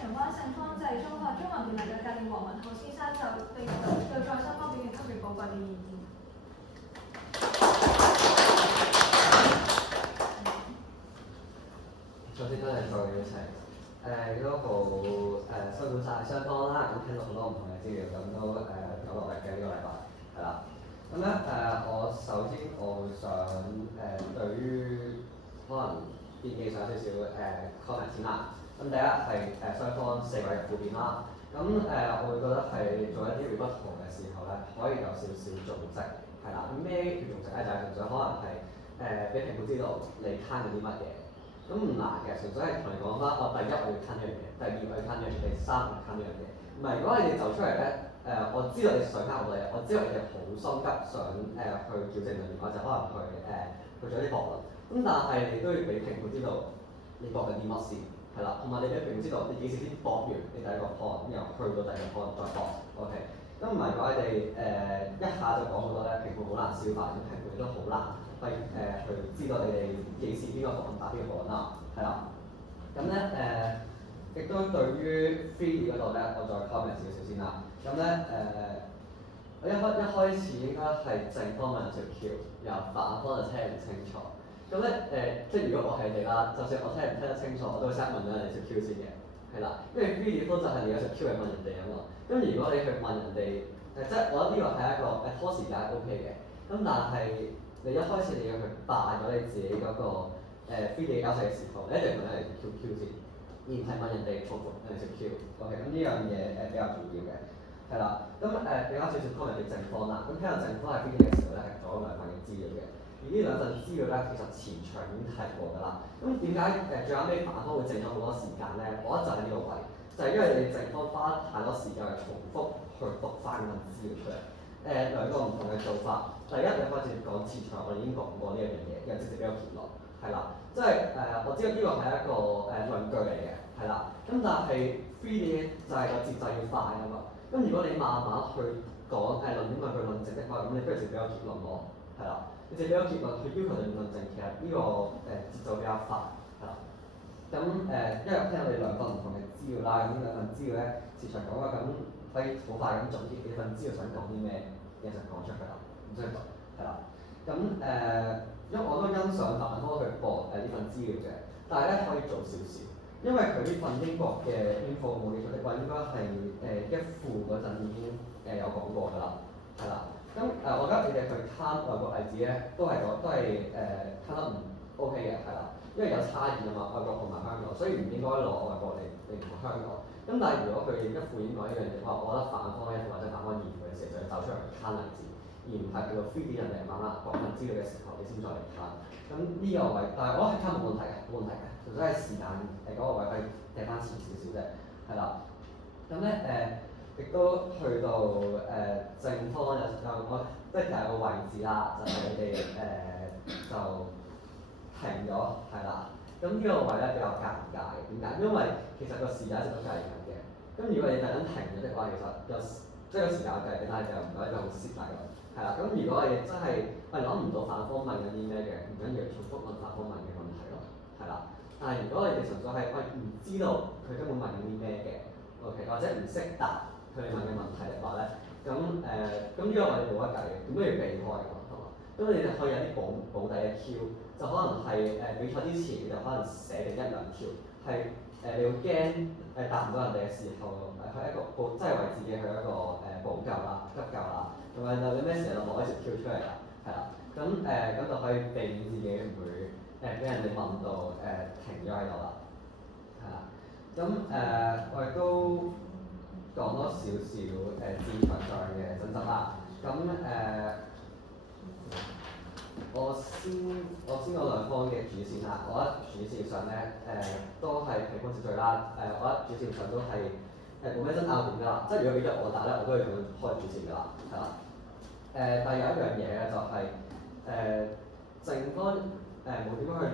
荃灣聖方濟中學中文辯論嘅教練黃文浩先生就對在雙方表現給予寶貴嘅意見。首先多謝各位邀請，亦都好辛苦晒雙方啦，咁聽到好多唔同嘅資料，咁都有落力嘅呢個禮拜，係啦。咁咧我首先我會想對於可能辯技上少少comment先啦。咁第一係雙方4位嘅副辯啦。我會覺得係做一啲 report 圖嘅時候咧，可以有少少組織，係啦。咁咩叫組織咧？就係純粹可能係俾評判知道你慳咗啲乜嘢。咁唔難嘅，純粹係同你講翻，第一我要慳呢樣嘢，第二我要慳呢樣嘢，第三我要慳呢樣嘢。唔係，如果你哋就出嚟咧，我知道你想慳好多嘢，我知道你哋好心急想去矯正嘅話，就可能去做一啲駁論。咁但係你都要俾評判知道你駁緊啲乜先，係啦，同埋你俾評判知道你幾時先駁完你第一個 point，然後去到第二個 point 再駁 ，OK。咁唔係嘅話，你哋一下就講好多咧，評判好難消化，咁評判都好難去知道你哋幾時邊個講答邊個講啦，係啦。咁咧亦都對於 theory 嗰度咧，我再 comment 少少先啦。咁咧我一開始應該係正方問條橋，然後反方就聽唔清楚。咁咧即係如果我係你啦，就算我聽唔聽得清楚，我都會先問咗人哋條 Q 先嘅，係啦。因為 theory 方就係你有條 Q 係問人哋啊嘛。咁如果你去問人哋即係我覺得呢個係一個拖時間 OK 嘅。咁但係你一開始你要去扮咗你自己嗰個theory 交寫嘅時候，你一定問人哋條 Q 先，而唔係問人哋重複人哋條 Q。OK， 咁呢樣嘢比較重要嘅。係啦，咁比較少少 comment 俾正方啦。咁聽到正方係 theory 嘅時候咧，係攞兩份嘅資料嘅。而呢兩份資料咧，其實前場已經提過㗎啦。咁點解最後尾反方會剩咗好多時間咧？我覺得就係呢個位，就係因為你正方花太多時間去重複去讀翻嗰份資料出嚟。兩個唔同嘅做法。第一，你開始講前場，我哋已經講過呢一樣嘢，又直接俾個結論，係啦。即係我知道呢個係一個論據嚟嘅，係啦。咁但係 theory 就係個節奏要快啊嘛。咁如果你慢慢去講論點論據論證的話，咁你不如直接俾個結論我，係啦。你直接俾個結論去要求你論證，其實呢個節奏比較快，係啦。咁因為我聽到你兩份唔同嘅資料啦，咁呢兩份資料咧，時常講啊，咁可以好快咁總結呢份資料想講啲咩嘢就講出去啦，唔需要讀，係啦。咁因為我都欣賞反方去駁呢份資料嘅，但係咧可以做少少。因為佢呢份英國嘅 info 冇記錯的話，應該係一附嗰陣已經有講過㗎啦，係啦。咁我覺得你哋去攤外國例子咧，都係攤得唔 OK 嘅，係啦。因為有差異啊嘛，外國同埋香港，所以唔應該攞外國嚟同香港。咁但係如果佢一附已經講一樣嘢嘅話，我覺得反方一或者反方二附嘅時候，就要走出嚟攤例子，而唔係去到 free 啲人哋慢慢講緊資料嘅時候，你先再嚟攤。咁呢個位，但係我覺得係攤冇問題嘅，冇問題嘅。純粹係時間嗰個位可以掟翻前少少啫，係啦。咁咧亦都去到正方有我即係有個位置啦，就係你哋就停咗，係啦。咁呢個位咧比較尷尬嘅，點解？因為其實個時間一直都計緊嘅。咁如果你突然間停咗的話，其實即係個時間計緊，但係就唔係一個好蝕底咯。係啦。咁如果你真係諗唔到反方問緊啲咩嘅，唔緊要，重複問反方問嘅問題咯，係啦。但係如果你哋純粹係唔知道佢根本問緊啲咩嘅 ，OK， 或者唔識答佢哋問嘅問題嘅話咧，咁呢個我哋冇得計嘅，點都要避開㗎嘛，係嘛？咁你哋可以有啲保底嘅 Q， 就可能係比賽之前你就可能寫定一兩條，係你要驚答唔到人哋嘅時候，係一個即係為自己去一個補救啦、急救啦，同埋就你咩時候就攞一條 Q 出嚟啦，係啦。咁就可以避免自己唔會俾人哋問到停咗喺度啦，係啦。咁我亦都講多少少戰場上嘅爭執啦。咁我先講兩方嘅主線啦。我覺得主線上咧都係平鋪直敍啦。我覺得主線上都係冇咩爭拗點㗎啦。即係如果俾咗我答咧，我都會咁樣開主線㗎啦，係啦。但係有一樣嘢咧就係正方冇點樣去。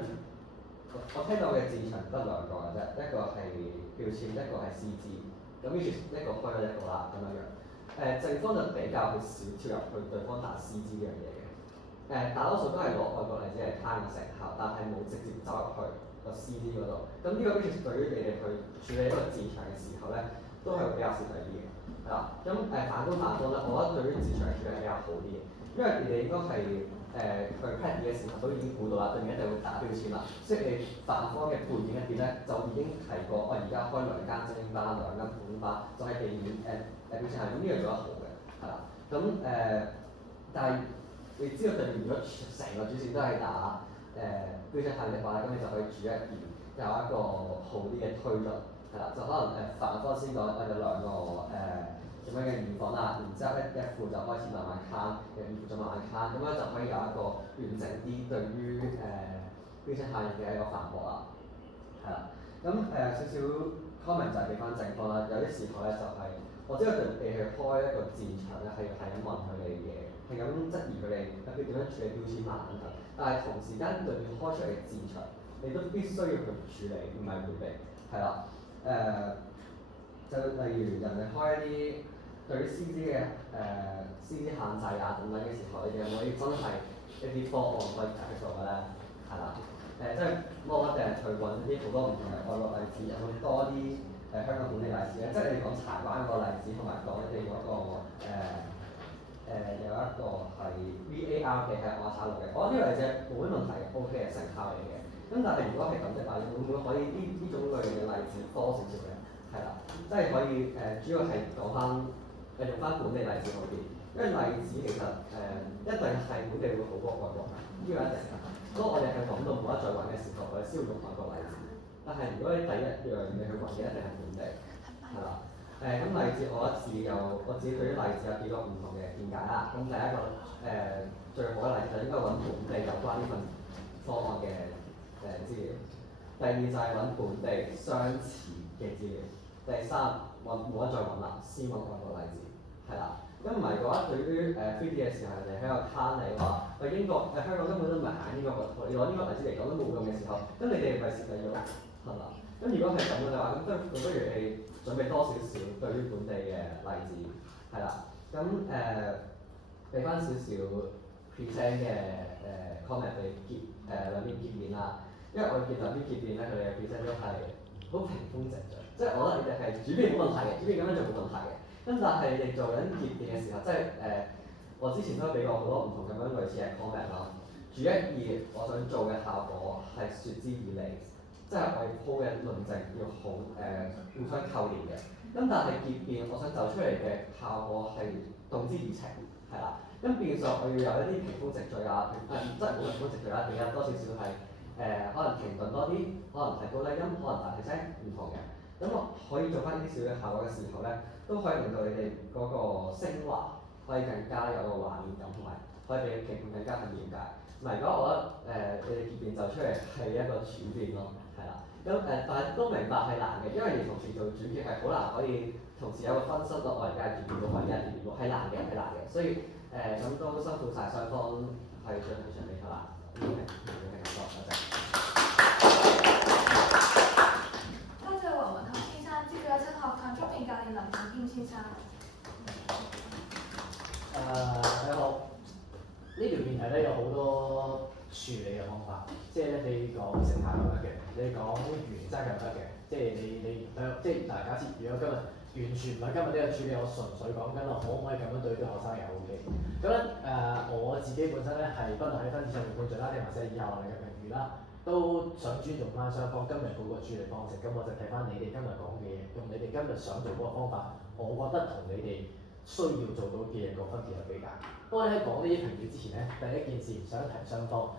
我聽到嘅戰場得兩個嘅啫，一個係標籤，一個係 CG。咁於是一個開咗一個啦，咁樣樣。正方就比較少跳入去對方打 CG 呢樣嘢嘅。大多數都係攞外國例子嚟攤嘅成效，但係冇直接走入去個 CG 嗰度。咁呢個於是對於你哋去處理一個戰場嘅時候咧，都係會比較少睇啲嘅，係啦。咁反方咧，我覺得對於戰場嘅處理係比較好啲嘅，因為你哋應該係去 practice 嘅時候都已經估到啦，對面一定會打標籤啦。即係你反方嘅背景一邊咧，就已經提過，我而家開兩間精英班、兩間普通班，就係避免標籤係咁，呢個做得好嘅，係啦。咁但係你知道對面如果成個主線都係打標籤效應的話咧，咁你就可以主一邊有一個好啲嘅推論，係係啦，就可能反方先講我有兩個咁樣嘅語法啦，然之後一副就開始慢慢慳，二副就慢慢慳，咁樣就可以有一個完整啲對於標籤效應嘅一個反駁啦，係啦，咁少少 comment 就係俾翻正方啦，有啲時候咧就係、我知道你去開一個戰場咧係咁問佢哋嘢，係咁質疑佢哋佢點樣處理標籤啦等等，但係同時間對住開出嚟嘅戰場，你都必須要去處理，唔係迴避，係啦，就例如人哋開一啲對於師資嘅師資限制啊等等嘅時候，你哋有冇啲真係一啲方案可以解決到嘅咧？係啦，即係我哋去揾啲好多唔同嘅外國例子，有冇多啲香港本地例子咧？即係你講柴灣個例子，同埋講你哋嗰個有一個係 VAR 嘅係我查落嘅，我覺得呢個例子冇乜問題嘅 OK 嘅成效嚟嘅。咁但係如果係咁嘅話，你會唔會可以呢種類型嘅例子多少少嘅？係啦，即係可以主要係講翻用翻本地例子好啲，因為例子其實一定係本地會好過外國，呢個一定嘅。當我哋係講到冇得再揾嘅時候，我哋先會用外國例子。但係如果你第一樣嘢去揾嘅一定係本地，係啦。咁例子我自己對於例子有幾個唔同嘅見解啦。咁第一個最好嘅例子就應該揾本地有關呢份方案嘅資料。第二就係揾本地相似嘅資料。第三冇得再揾啦，先揾外國例子，係啦。咁唔係嘅話，對於3D 嘅時候，人哋喺度攤你話，喂英國香港根本都唔係行呢個學你攞呢個例子嚟講都冇用嘅時候，咁你哋咪蝕底咗咯，係嘛？咁如果係咁嘅話，咁不如你準備多少少對於本地嘅例子，係啦。咁俾翻少少 present 嘅comment 俾兩邊結面啦，因為我見兩邊結面咧，佢哋嘅 present 都係好平鋪直敍，即係我覺得你哋係主編冇問題嘅，主編咁樣就冇問題嘅。咁但係你哋做緊結面嘅時候，即係我之前都俾過好多唔同咁樣類似嘅 comment 啦。主一二，我想做嘅效果係説之以理，即係我要鋪嘅論證要好互相扣連嘅。咁但係結面，我想走出嚟嘅效果係動之以情，係啦。咁變相我要有一啲平鋪直敍啊，即係冇平鋪直敍啦，比較多少少係可能停頓多啲，可能提高低音，可能大提聲唔同嘅。咁我可以做翻呢啲小嘅效果嘅時候咧，都可以令到你哋嗰個升華可以更加有個畫面感，同埋可以俾評判更加去了解。唔係，如果我覺得你哋結面就出嚟係一個轉變咯，係啦。咁但係都明白係難嘅，因為你同時做轉變係好難可以同時有個分身咯。我而家係轉變到，我而家轉變到，係難嘅，係難嘅。所以咁都辛苦晒雙方係最後場比賽啦。多謝黃文豪先生，接住有請學堂中面教練林永堅先生。大家好。呢條辯題咧有好多處理嘅方法，即係咧你講成效又得嘅，你講原則又得嘅，即係你即係大家知，如果今日完全唔係今日呢個處理，我純粹講緊我可唔可以咁樣對啲學生又 OK。咁咧我自己本身咧係不論喺分子上面判準啦，定還是以下落嚟嘅評語啦，都想尊重翻雙方今日嗰個處理方式。咁我就睇翻你哋今日講嘅嘢，用你哋今日想做嗰個方法，我覺得同你哋需要做到嘅嘢個分別係比較。不過喺講呢啲評語之前咧，第一件事想提雙方，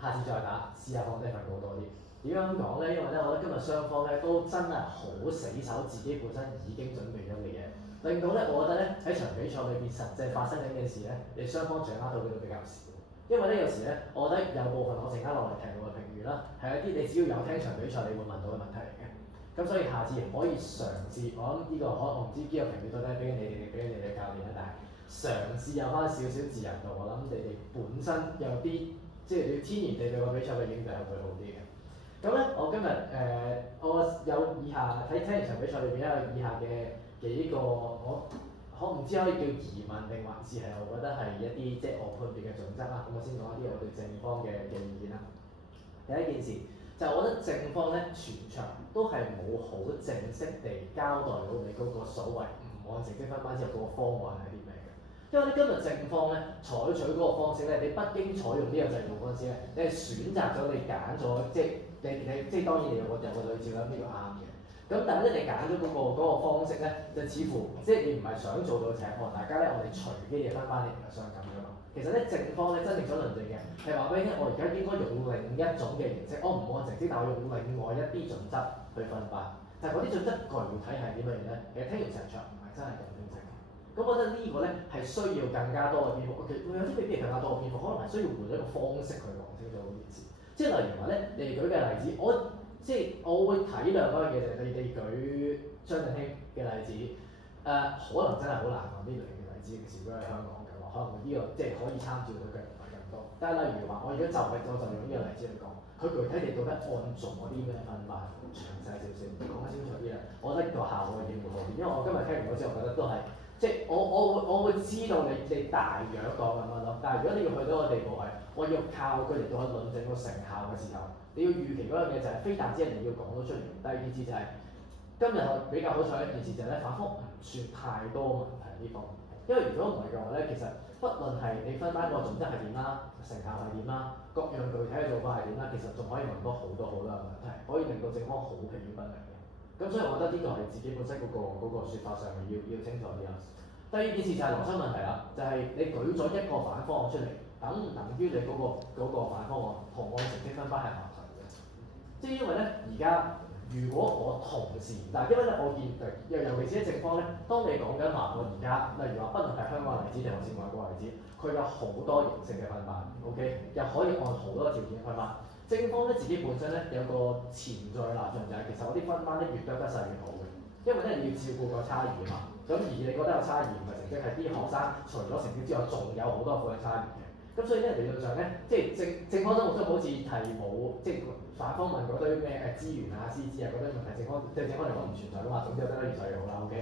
下次再打，試下放低份稿多啲。點樣講咧？因為咧，我覺得今日雙方咧都真係好死守自己本身已經準備咗嘅嘢，令到咧，我覺得咧喺場比賽裏邊實際發生緊嘅事咧，你雙方掌握到嘅都比較少。因為咧有時咧，我覺得有部分我陣間落嚟提到嘅評語啦，係一啲你只要有聽場比賽，你會問到嘅問題嚟嘅。咁所以下次可以嘗試，我諗呢個我唔知呢個評語到底俾你哋定俾你哋教練啦，但係嘗試有翻少少自由度，我諗你哋本身有啲即係你天然地對個比賽嘅應對係會好啲嘅。咁咧，我今日我有以下喺聽完場比賽裏邊有以下嘅幾個我唔知可以叫疑問定還是係我覺得係一啲即係我判別嘅準則啦。咁我先講一啲我對正方嘅意見啦。第一件事就係我覺得正方咧全場都係冇好正式地交代到你嗰個所謂唔按成績分班之後嗰個方案係啲咩嘅。因為咧今日正方咧採取嗰個方式咧，你不經採用呢個制度嗰陣時咧，你係選擇咗你揀咗即係你即係當然你有個對照啦，呢個啱嘅。咁但係咧，你揀咗嗰個方式咧，就似乎即係你唔係想做到請大家咧，我哋隨機嘅分班，你唔係想咁噶嘛。其實咧，正方咧真正所論證嘅係話俾你聽，我而家應該用另一種嘅形式，我唔按成績，但我用另外一啲準則去分班。但係嗰啲準則具體係啲乜嘢咧？其實聽完成場唔係真係咁清晰嘅。咁我覺得呢個咧係需要更加多嘅篇幅，其實有啲未必係更加多嘅篇幅，可能係需要換一個方式去講清楚嗰件事。即係例如話咧，你哋舉嘅例子，我會體諒嗰樣嘢就係你哋舉張振興嘅例子，可能真係好難講呢類型嘅例子嘅事，如果喺香港嘅話，可能呢個即係可以參照到嘅唔係咁多。但係例如話，我而家我就用呢個例子去講，佢具體地到底按做嗰啲咩分法，詳細少少，講得清楚啲啦。我覺得個效果會會好啲，因為我今日聽完咗之後，我覺得都係即係我會知道你大約講咁樣咯。但係如果你要去到個地步係，我要靠佢嚟到去論證個成效嘅時候，你要預期嗰樣嘢就係非但止一定要講到出嚟，第二件事就係、今日我比較好彩一件事就係咧，反覆唔算太多問題呢方面。因為如果唔係嘅話咧，其實不論係你分班個準則係點啦，成效係點啦，各樣具體嘅做法係點啦，其實仲可以問多好多嘅問題，可以令到政方好疲於奔命嘅。咁所以我覺得呢個係自己本身嗰個説法上面要清楚啲啦。第二件事就係邏輯問題啦，就係、你舉咗一個反方案出嚟，等唔等於你嗰個反方案同按成績分班係矛盾嘅？即係因為咧，而家如果我同時嗱，因為咧我見尤其是喺正方咧，當你講緊話我而家，例如話不論係香港例子定還是外國例子，佢有好多形式嘅分班 ，OK， 又可以按好多條件分班。正方咧自己本身咧有個潛在立場就係、其實我啲分班咧越多得細越好嘅，因為咧你要照顧個差異啊嘛。咁而你覺得有差異唔係成績，係啲學生除咗成績之外，仲有好多副嘅差異嘅。咁所以咧理論上咧，即係正方生活中好似係冇即係反方問嗰堆咩資源啊、師資啊嗰堆問題，正方嚟講唔存在噶嘛，總之有得越細越好啦 ，OK。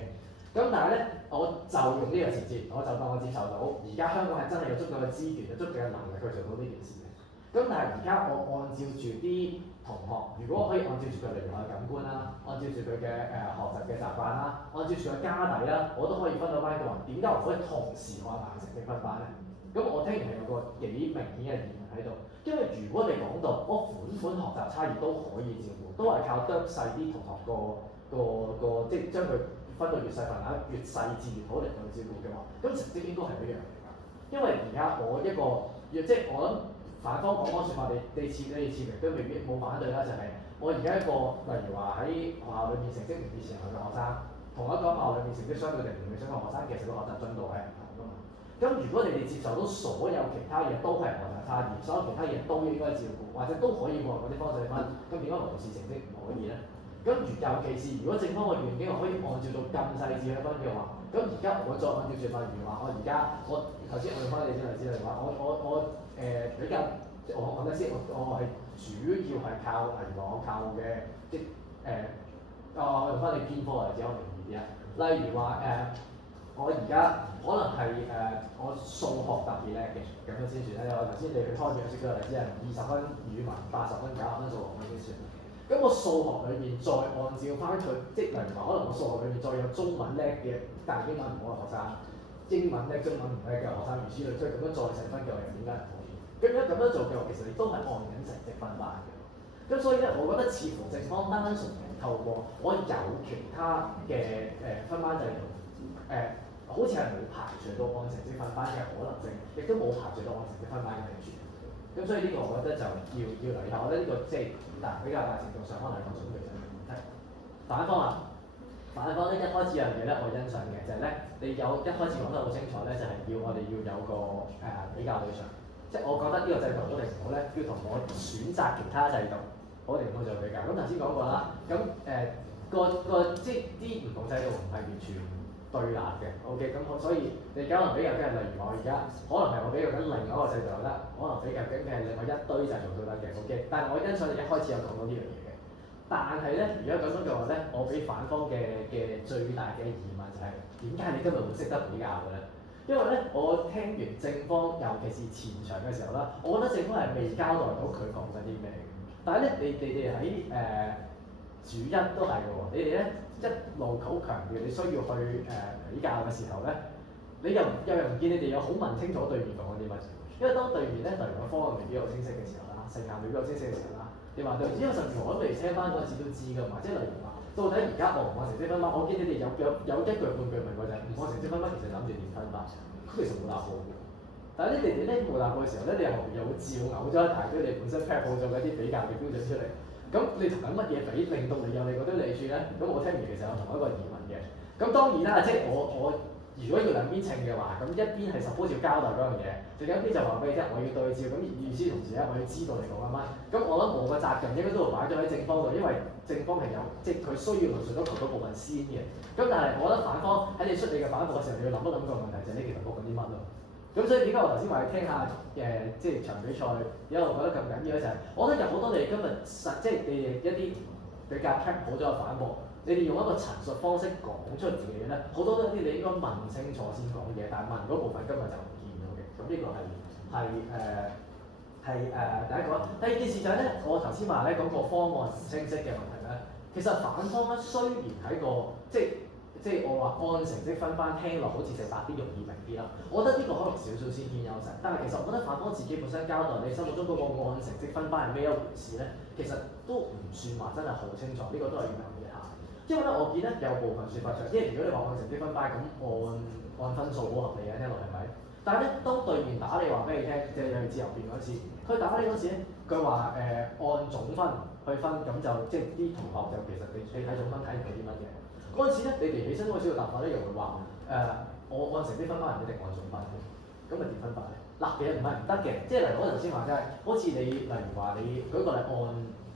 咁但係咧，我就用呢個前設，我就當我接受到，而家香港係真係有足夠嘅資源、有足夠嘅能力去做到呢件事嘅。咁但係而家我按照住啲同學，如果我可以按照住佢嚟嘅感官啦，按照住佢嘅學習嘅習慣啦，按照住佢家底啦，我都可以分到班嘅話，點解我可以同時按成績分班咧？咁我聽完係有個幾明顯嘅疑問喺度，因為如果你講到我款學習差異都可以照顧，都係靠得細啲同學個即係將佢分到越細份額越細緻越好嚟去照顧嘅話，咁成績應該係一樣嚟㗎。因為而家我一個即係我諗反方講嗰説法，你似明都未必冇反對啦，就係、我而家一個例如話喺學校裏面成績唔比前嘅學生，同一個學校裏面成績相對地唔理想嘅學生，其實個學習進度係唔同㗎嘛。咁如果你哋接受到所有其他嘢都係學習差異，所有其他嘢都應該照顧，或者都可以按嗰啲方式去分，咁點解唯獨是成績唔可以咧？咁尤其是如果正方嘅願景可以按照到咁細緻去分嘅話，咁而家我再按照住例如話，我而家頭先我用翻你啲例子嚟話，我比較即係我講得先，我係主要係靠例如話我靠嘅即我用翻你偏科例子可能容易啲啊，例如話我而家可能係我數學特別叻嘅，咁樣先算咧。我頭先你去開表識嘅例子係20分語文、80分、90分數學咁先算。咁我數學裏面再按照翻佢，即係例如話，可能我數學裏面再有中文叻嘅，但係英文唔好嘅學生，英文叻、中文唔叻嘅學生，如此類推，咁樣再細分嘅話，又點解唔可以？咁如果咁樣做嘅話，其實你都係按緊成績分班嘅。咁所以咧，我覺得似乎正方單純透過我有其他嘅分班制度，好似係冇排除到按成績分班嘅可能性，亦都冇排除到按成績分班嘅存在。咁所以呢個我覺得就要留意下。我覺得呢個即係比較大程度上可能係個準備上嘅問題。反方啊，反方咧一開始有樣嘢咧，我欣賞嘅就係咧，你有一開始講得好清楚咧，就係我哋要有個比較對象。即係我覺得呢個制度好定唔好咧，要同我選擇其他制度好定唔好做比較。咁頭先講過啦，咁即係啲唔同制度唔係完全對立嘅 ，OK， 咁所以你可能比較嘅係例如我而家可能係我比較緊另外一個制度又得，可能比較緊嘅係另外一堆制度都得嘅 ，OK。但係我欣賞你一開始有講到呢樣嘢嘅，但係咧如果咁樣嘅話咧，我俾反方嘅最大嘅疑問就係點解你今日會識得比較嘅咧？因為咧我聽完正方，尤其是前場嘅時候啦，我覺得正方係未交代到佢講緊啲咩嘅，但係咧你哋喺主一都係嘅喎，你哋咧一路好強調你需要去比較嘅時候咧，你又唔見你哋有好問清楚對面講緊啲乜嘢，因為當對面咧例如個方案未必好清晰嘅時候啦，成效未必好清晰嘅時候啦，你話對，因為甚至乎我哋聽翻嗰陣時都知㗎嘛，即係例如話到底而家我唔按成績分班，我見你哋有一句半句問過就係唔按成績分班，其實諗住點分班？佢其實冇答過嘅。但係你哋咧冇答過嘅時候咧，你又會照嘔咗一大堆你本身 prep 好咗嗰啲比較嘅標準出嚟。咁你同緊乜嘢比，令到你有你嗰堆利處咧？咁我聽完其實有同一個疑問嘅。咁當然啦，即係我如果要兩邊稱嘅話，咁一邊係 suppose 要交代嗰樣嘢，另一邊就話俾你聽，我要對照。咁與此同時咧，我要知道你講緊乜。咁我諗我個責任應該都會擺咗喺正方度，因為正方係有即係佢需要論述到佢嗰部分先嘅。咁但係我覺得反方喺你出你嘅反駁嘅時候，你要諗一諗個問題就係你其實講緊啲乜咯。咁所以點解我頭先話你聽下即係場比賽，點解我覺得咁緊要咧？就係我覺得有好多你今日即係你哋一啲比較 cap 好咗嘅反駁。你哋用一個陳述方式講出嚟嘅嘢咧，好多都係啲你應該問清楚先講嘢，但係問嗰部分今日就唔見咗嘅。咁呢個係第一個。第二件事就係咧，我頭先話咧嗰個方案唔清晰嘅問題咧，其實反方咧雖然喺個即係我話按成績分班聽落好似直白啲容易明啲啦，我覺得呢個可能少少先天優勢，但係其實我覺得反方自己本身交代你心目中嗰個按成績分班係咩一回事咧，其實都唔算話真係好清楚，呢個都係要留意下。因為咧，我見咧有部分説法上，因為如果你話按成績分班咁按分數好合理嘅聽落係咪？但係咧，當對面打你話俾你聽，即係有自由辯嗰次，佢打你嗰時咧，佢話按總分去分，咁就即係啲同學就其實你睇總分睇唔到啲乜嘢。嗰陣時咧，你哋起身嗰個小答法咧，又會話我按成績分班唔一定按總分嘅，咁咪點分法咧？嗱，其實唔係唔得嘅，即係例如我頭先話齋，好似你例如話你舉個例按。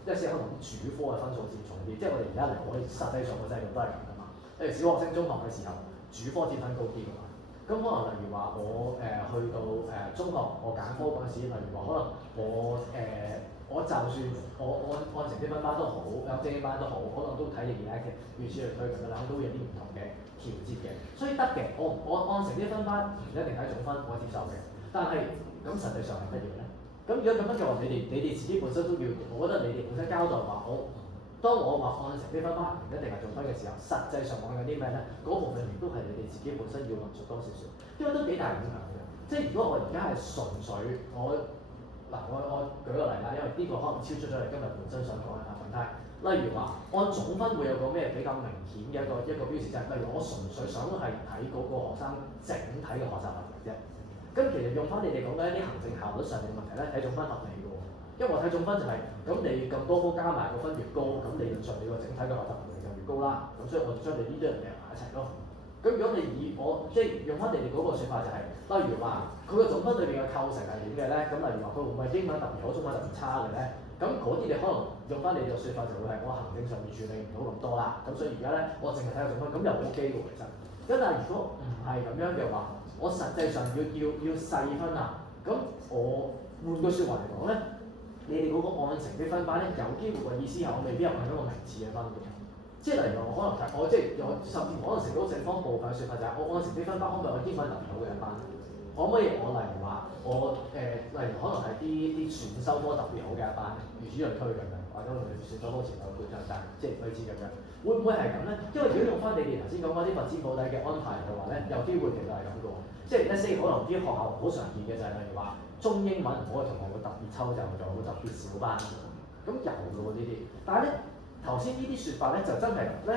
即係可能主科嘅分數佔重啲，即係我哋而家嚟講，實際上個制度都係咁噶嘛。例如小學升中學嘅時候，主科佔分高啲噶嘛。咁可能例如話我去到中學，我揀科嗰陣時，例如話可能我就算我按成績分班都好，有精英班都好，可能都睇你而家嘅，如此類推咁樣啦，都會有啲唔同嘅調節嘅。所以得嘅，我按成績分班唔一定睇總分，我接受嘅。但係咁實際上係乜嘢咧？咁如果咁樣嘅話，你哋自己本身都要，我覺得你哋本身交代話當我話按成績分班唔一定係總分嘅時候，實際上講緊啲咩咧？嗰部分亦都係你哋自己本身要論述多少少，因為都幾大影響嘅。即係如果我而家係純粹我舉個例啦，因為呢個可能超出咗你今日本身想講嘅問題。例如話按總分會有個咩比較明顯嘅一個標誌，就係例如我純粹想係睇嗰個學生整體嘅學習能力啫。咁其實用翻你哋講緊一啲行政效率上面嘅問題咧，睇總分合理嘅喎，因為我睇總分就係、咁你咁多科加埋個分越高，咁理論上你個整體嘅學習能力就越高啦。咁所以我就將你呢啲人掟埋一齊咯。咁如果你以我即係用翻你哋嗰個説法就係、例如話佢個總分裏邊嘅構成係點嘅咧？咁例如話佢會唔會英文特別好，中文特別差嘅咧？咁嗰啲你可能用翻你哋嘅説法就會係我行政上面處理唔到咁多啦。咁所以而家咧我淨係睇個總分，咁又 OK 嘅其實。咁但係如果唔係咁樣嘅話，我實際上要細分啊，咁我換句説話嚟講咧，你哋嗰個按成績分班咧，有機會嘅意思係我未必有按一個名次嘅分嘅，即係例如我可能我即係有甚至可能成到正方部分嘅説法就係我按成績分班，可唔可以我英文特別好嘅一班？可唔可以我例如話我例如可能係啲選修科特別好嘅一班，如此類推咁樣，或者類似選修科前有配上但即係類似咁樣。會唔會係咁咧？因為如果用翻你哋頭先講嗰啲物資保底嘅安排嘅話咧，有機會其實係咁嘅喎。即係可能啲學校好常見嘅就係例如話中英文唔好嘅同學會特別抽就做特別小班，咁有嘅喎呢啲。但係咧頭先呢啲説法咧就真係咧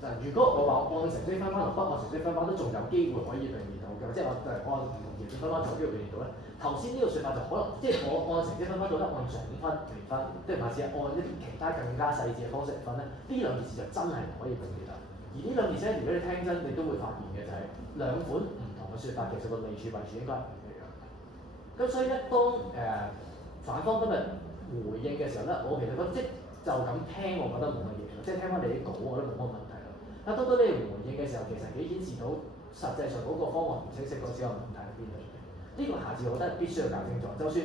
嗱，如果我話按成績分班同不按成績分班都仲有機會可以對面到嘅，即係我按唔同條件分班就有機會對面到咧。頭先呢個説法就可能即係我按成績分班到咧按總分嚟分，即係還是按一啲其他更加細緻嘅方式嚟分咧，呢兩件事就真係唔可以對面啦。而呢兩件事咧，如果你聽真，你都會發現嘅就係兩款唔同嘅説法，其實個利處弊處應該係唔一樣。咁所以咧，當反方今日回應嘅時候咧，我其實覺得即就咁聽，我覺得冇乜嘢，即係聽翻你啲稿，我覺得冇乜問題咯。但當到你回應嘅時候，其實幾顯示到實際上嗰個方案唔清晰嗰時候問題喺邊度？呢個下次我覺得必須要搞清楚。就算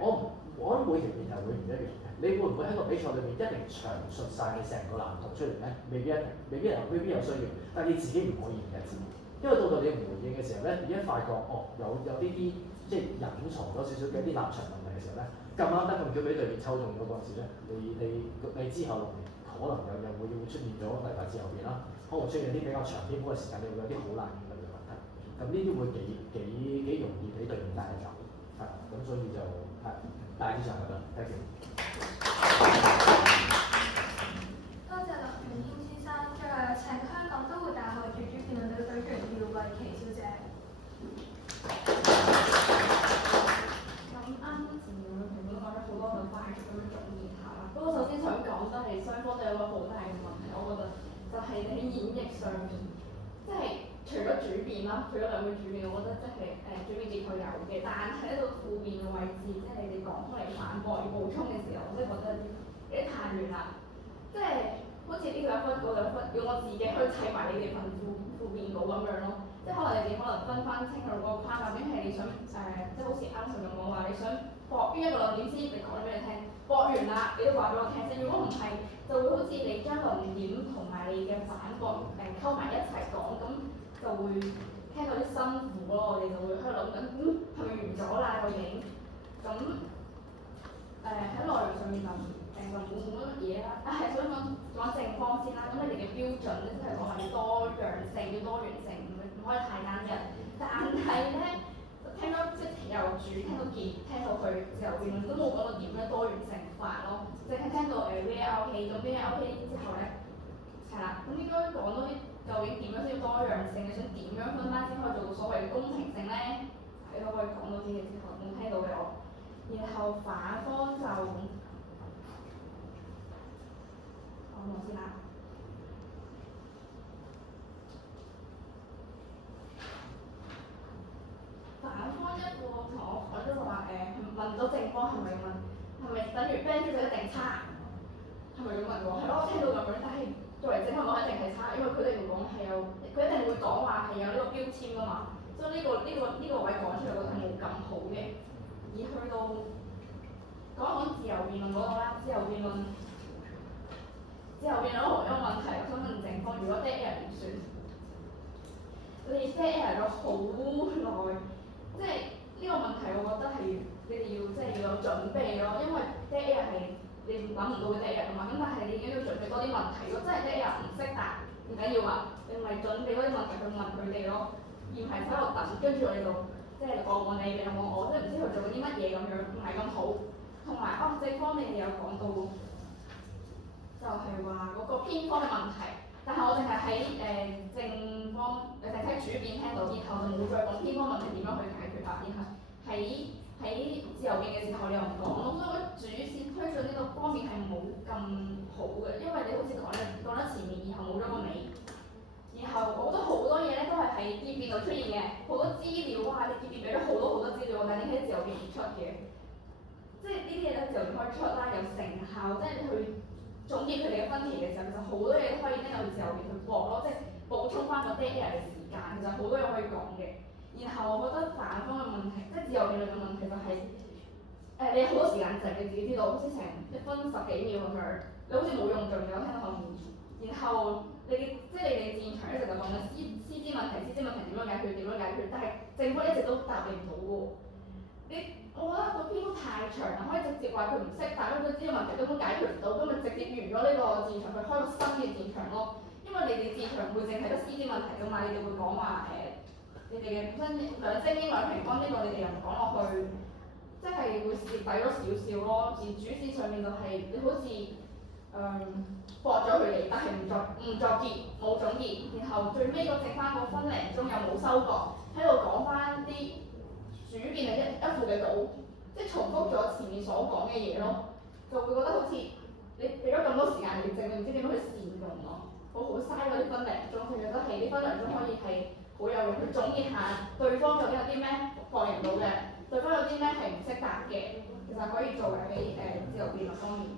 我諗每條辯題會唔一樣嘅，你會唔會喺個比賽裏面一定詳述晒你成個藍圖出嚟咧？未必一定，未必有需要。但係你自己唔可以唔一致，因為到你回應嘅時候咧，你一發覺有啲即係隱藏咗少少嘅一啲立場問題嘅時候咧，咁啱得咁巧俾對面抽中咗嗰陣時咧，你之後6年可能又會出現咗例如話自由辯啦，可能出現啲比較長篇嗰個時間，你會有啲好難面對嘅問題。咁呢啲會幾容易俾對面帶走，係咁所以就係大致上咁樣。Thank you。多謝林永謙先生，最後有請香港都會大學自主辯論隊隊員廖慧琪小姐。咁啱前面同你講咗好多份翻譯咁樣總結下啦。不過首先想講係你喺演繹上面，即係除咗主辯啦，除咗兩個主辯，我覺得即係主辯結構有嘅，但係喺度副辯嘅位置，即係你哋講出嚟反駁要補充嘅時候，我真係覺得有啲太亂啦，即係好似呢個一分嗰兩分，要我自己去砌埋你哋份副辯稿咁樣咯。即係可能你哋可能分翻清楚個框架，究竟係你想即係好似啱上咁講話，你想駁邊一個論點先，你講咗俾你聽，駁完啦，你都話俾我聽先。如果唔係，就會好似你將論點同埋你嘅反駁溝埋一齊講，咁就會聽到啲辛苦咯。我哋就會喺度諗緊，係咪完咗啦究竟？咁喺內容上面就冇乜嘢啦。係想講正方先啦。咁你哋嘅標準咧，即係講話要多樣性，要多元性。唔可以太單一，但係咧聽到即係由主聽到結，聽到佢自由辯論都冇講到點樣多元性法咯，淨係聽到VLK 咁 VLK 之後咧係啦，咁應該講多啲究竟點樣先要多樣性？你想點樣分班先可以做到所謂嘅公平性咧？你可唔可以講到啲嘢之後，冇聽到嘅我，然後反方就講我先啦。反方一個同我講咗話問到正方係咪等於 band 就一定差？係咪咁問喎？係咯，我聽到咁樣，但係作為正方講一定係差，因為佢哋會講係有，佢一定會講話係有呢個標籤㗎嘛，所以呢個位講出嚟，我覺得係冇咁好嘅。而去到講一講自由辯論嗰度啦，自由辯論我有個問題，我想問正方，如果 dead air 點算？你 dead air 咗好耐。即係呢個問題，我覺得係你哋要即係要有準備咯，因為 dead air 係你諗唔到嘅 dead air 啊嘛，咁但係你已經要準備多啲問題。如果真係 dead air 唔識答，唔緊要啊，你咪準備多啲問題去問佢哋咯，而唔係喺度等，跟住我哋就即係我問你，你又問我，即係唔知佢做緊啲乜嘢咁樣，唔係咁好。同埋正方你哋有講到，就係話嗰個偏方嘅問題。但係我淨係喺正方，淨係主辯聽到，然後就冇再講偏方問題點樣去解決啦。然後喺自由辯嘅時候你又唔講咯，所以我覺得主線推進呢個方面係冇咁好嘅，因為你好似講得前面，然後冇咗個尾。然後我覺得好多嘢咧都係喺結辯度出現嘅，好多資料啊，你結辯俾咗好多資料，但係點解自由辯唔出嘅？即係呢啲嘢咧自由辯可以出啦，有成效，即係去總結佢哋嘅分歧嘅時候，其實好多嘢都可以拎到自由辯去駁咯，即係補充翻個 dead air 嘅時間，其實好多嘢可以講嘅。然後我覺得反方嘅問題，即係自由辯論嘅問題就係、你有好多時間剩，你自己知道，好似成1分10幾秒咁樣，你好似冇用盡嘅，我聽到後面。然後你哋戰場一直就講緊師資問題點樣解決，但係政府一直都答你唔到喎。我覺得個篇幅太長啦，可以直接話佢唔識答，因為佢知道問題根本解決唔到，咁咪直接完咗呢個戰場，去開個新嘅戰場咯。因為你哋戰場唔會淨係得師資問題㗎嘛，你哋會講話你哋嘅本身兩精英兩平方呢個你哋又唔講落去，即係會蝕底咗少少咯。而主線上面就係、你好似駁咗佢哋，但係唔作結冇總結，然後最尾個剩翻個分零鐘又冇收割，喺度講翻啲主辯係一副嘅稿，即係重複咗前面所講嘅嘢咯，就會覺得好似你俾咗咁多時間嚟證，你唔知點樣去善用咯，好嘥嗰啲分零鐘，佢覺得係啲分零鐘可以係好有用，去總結下對方究竟有啲咩駁唔到嘅，對方有啲咩係唔識答嘅，其實可以作為喺自由辯論方面。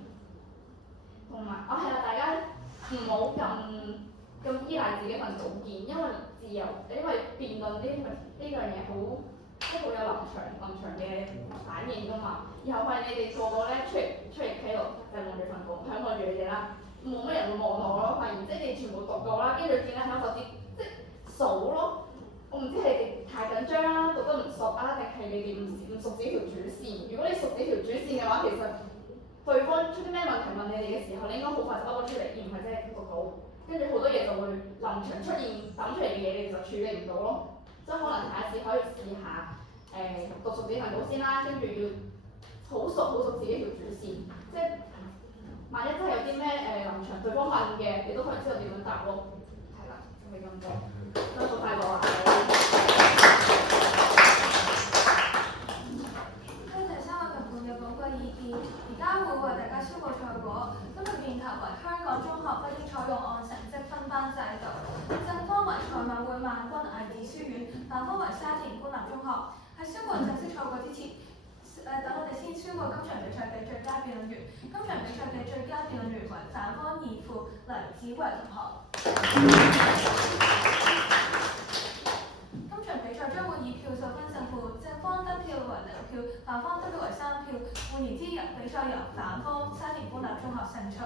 同埋係啦，大家唔好咁依賴自己份稿件，因為辯論呢樣嘢好即係好有臨場嘅反應㗎嘛。然後發現你哋個個咧出嚟喺度就望住份稿，係望住你哋啦，冇乜人會望我咯。發現即係你全部讀過啦，跟住見咧喺手指即係數咯。我唔知係你哋太緊張啦，讀得唔熟啊，定係你哋唔熟自己條主線。如果你熟自己條主線嘅話，其實對方出啲咩問題問你哋嘅時候，你應該好快就噏咗出嚟，而唔係即係讀稿。跟住好多嘢就會臨場出現抌出嚟嘅嘢，你哋就處理唔到咯。所以可能下一次可以試下讀熟自己份稿先啦，跟住要好熟自己條主線，即係萬一真係有啲咩臨場對方問嘅，你都可以知道點樣答咯。係啦，就係咁多，真係好快過啦。多謝3位評判嘅寶貴意見，而家會為大家宣佈賽果。今日辯題為香港中學不應採用按成績分班制。反方為沙田官立中學。喺宣佈正式賽果之前，等我哋先宣佈今場比賽嘅最佳辯論員。今場比賽嘅最佳辯論員為反方二副黎子維同學。今場比賽將會以票數分勝負，正方得票為0票，反方得票為3票。換言之，比賽由反方沙田官立中學勝出。